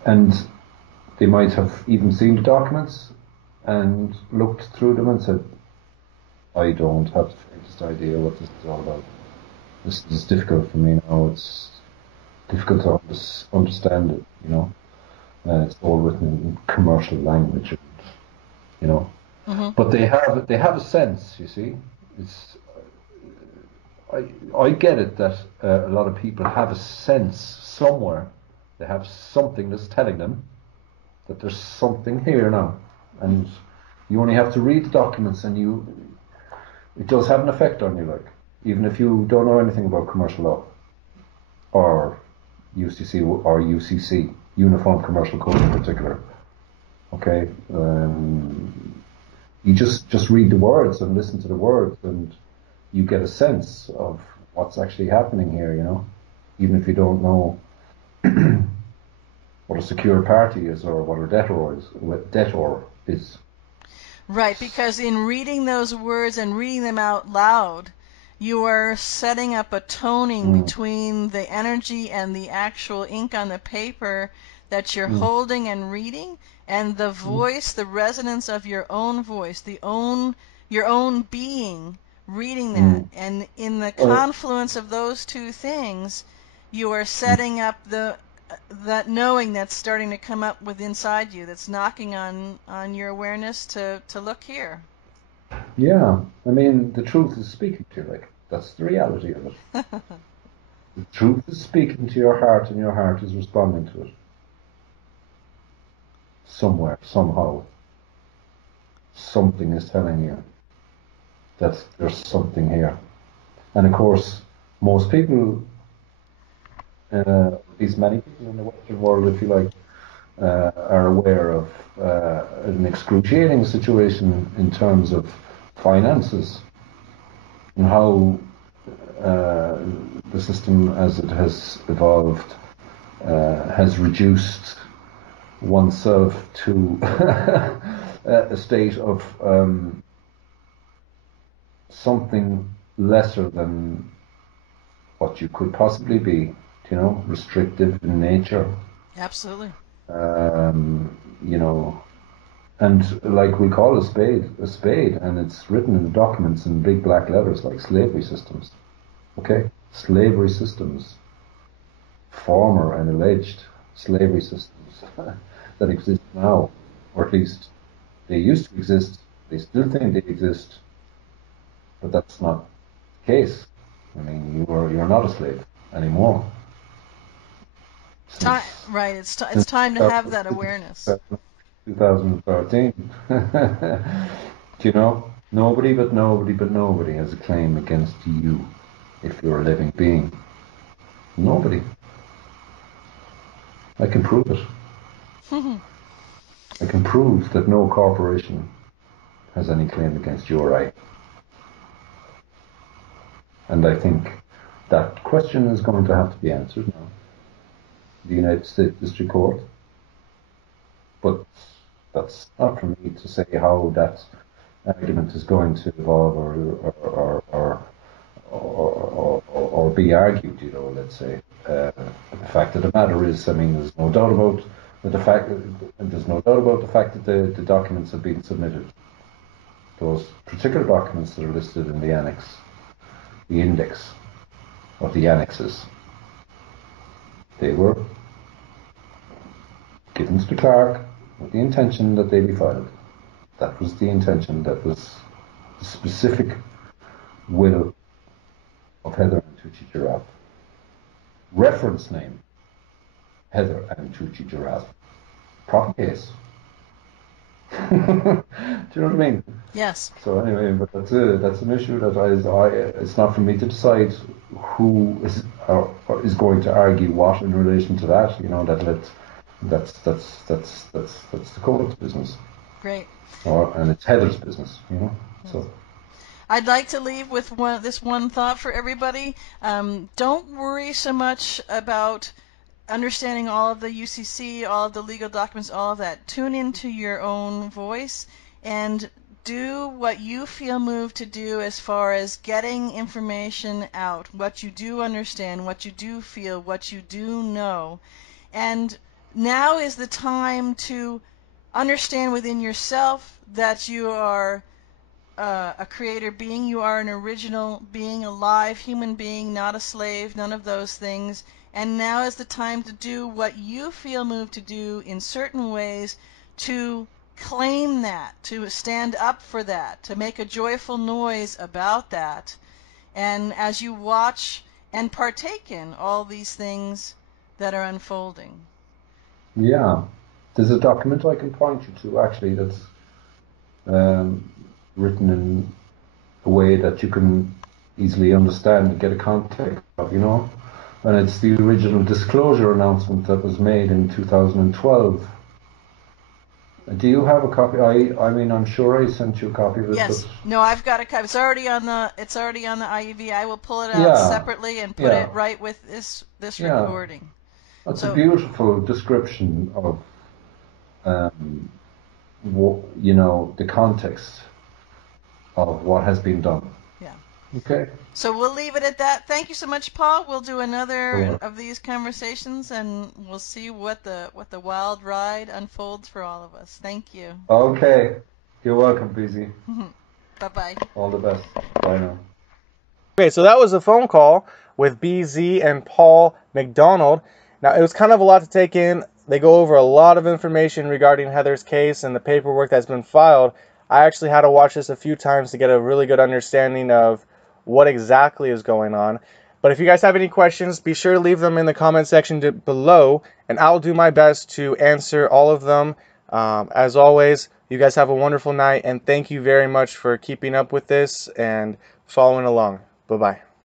and they might have even seen the documents and looked through them and said, I don't have the faintest idea what this is all about. This is difficult for me now. It's difficult to understand it, you know. It's all written in commercial language, you know. Mm-hmm. But they have a sense, you see. It's I get it that a lot of people have a sense somewhere. They have something that's telling them that there's something here now, and you only have to read the documents, and it does have an effect on you, like, even if you don't know anything about commercial law or UCC or UCC, Uniform Commercial Code in particular. Okay, you just read the words and listen to the words, and you get a sense of what's actually happening here, you know, even if you don't know what a secured party is or what a debtor is. Right, because in reading those words and reading them out loud, you are setting up a toning between the energy and the actual ink on the paper that you're holding and reading, and the voice, the resonance of your own voice, your own being reading that. And in the confluence of those two things, you are setting up that knowing that's starting to come up with inside you, that's knocking on your awareness to look here. Yeah, I mean, the truth is speaking to you, like, that's the reality of it. The truth is speaking to your heart, and your heart is responding to it. Somewhere, somehow, something is telling you that there's something here. And of course, most people, at least many people in the Western world, if you like, are aware of an excruciating situation in terms of finances and how the system as it has evolved has reduced oneself to a state of something lesser than what you could possibly be, you know, restrictive in nature. Absolutely. You know, and like we call a spade, and it's written in the documents in big black letters like slavery systems. Okay? Slavery systems. Former and alleged slavery systems that exist now, or at least they used to exist. They still think they exist, but that's not the case. I mean, you're not a slave anymore. Right, it's time to have that awareness. 2013. You know, nobody has a claim against you if you're a living being. Nobody. I can prove it. I can prove that no corporation has any claim against you or I. And I think that question is going to have to be answered now. The United States District Court. But that's not for me to say how that argument is going to evolve or be argued, you know, let's say. The fact of the matter is, I mean, there's no doubt about the fact that the documents have been submitted. Those particular documents that are listed in the annex, the index of the annexes, they were given to the clerk with the intention that they be filed. That was the intention, that was the specific will of Heather and Tucci Giraffe. Reference name, Heather and Tucci Giraffe. Proper case. Do you know what I mean? Yes. So anyway, but that's an issue that it's not for me to decide who is going to argue what in relation to that. You know, that's the court's business. Great. And it's Heather's business. You know, so. I'd like to leave with this one thought for everybody. Don't worry so much about understanding all of the UCC, all of the legal documents, all of that. Tune into your own voice and do what you feel moved to do as far as getting information out, what you do understand, what you do feel, what you do know. And now is the time to understand within yourself that you are a creator being, you are an original being, a live human being, not a slave, none of those things. And now is the time to do what you feel moved to do in certain ways, to claim that, to stand up for that, to make a joyful noise about that. And as you watch and partake in all these things that are unfolding. Yeah. There's a document I can point you to, actually, that's written in a way that you can easily understand and get a context of, you know. And it's the original disclosure announcement that was made in 2012. Do you have a copy? I mean, I'm sure I sent you a copy of it. Yes. No, I've got a copy. It's already on the IEV. I will pull it out separately and put it right with this recording. That's a beautiful description of you know, the context of what has been done. Yeah. Okay. So we'll leave it at that. Thank you so much, Paul. We'll do another of these conversations, and we'll see what the wild ride unfolds for all of us. Thank you. Okay. You're welcome, BZ. Bye-bye. All the best. Bye now. Okay, so that was a phone call with BZ and Paul McDonald. Now, it was kind of a lot to take in. They go over a lot of information regarding Heather's case and the paperwork that's been filed. I actually had to watch this a few times to get a really good understanding of what exactly is going on. But if you guys have any questions, be sure to leave them in the comment section below, and I'll do my best to answer all of them. As always, you guys have a wonderful night, and thank you very much for keeping up with this and following along. Bye-bye.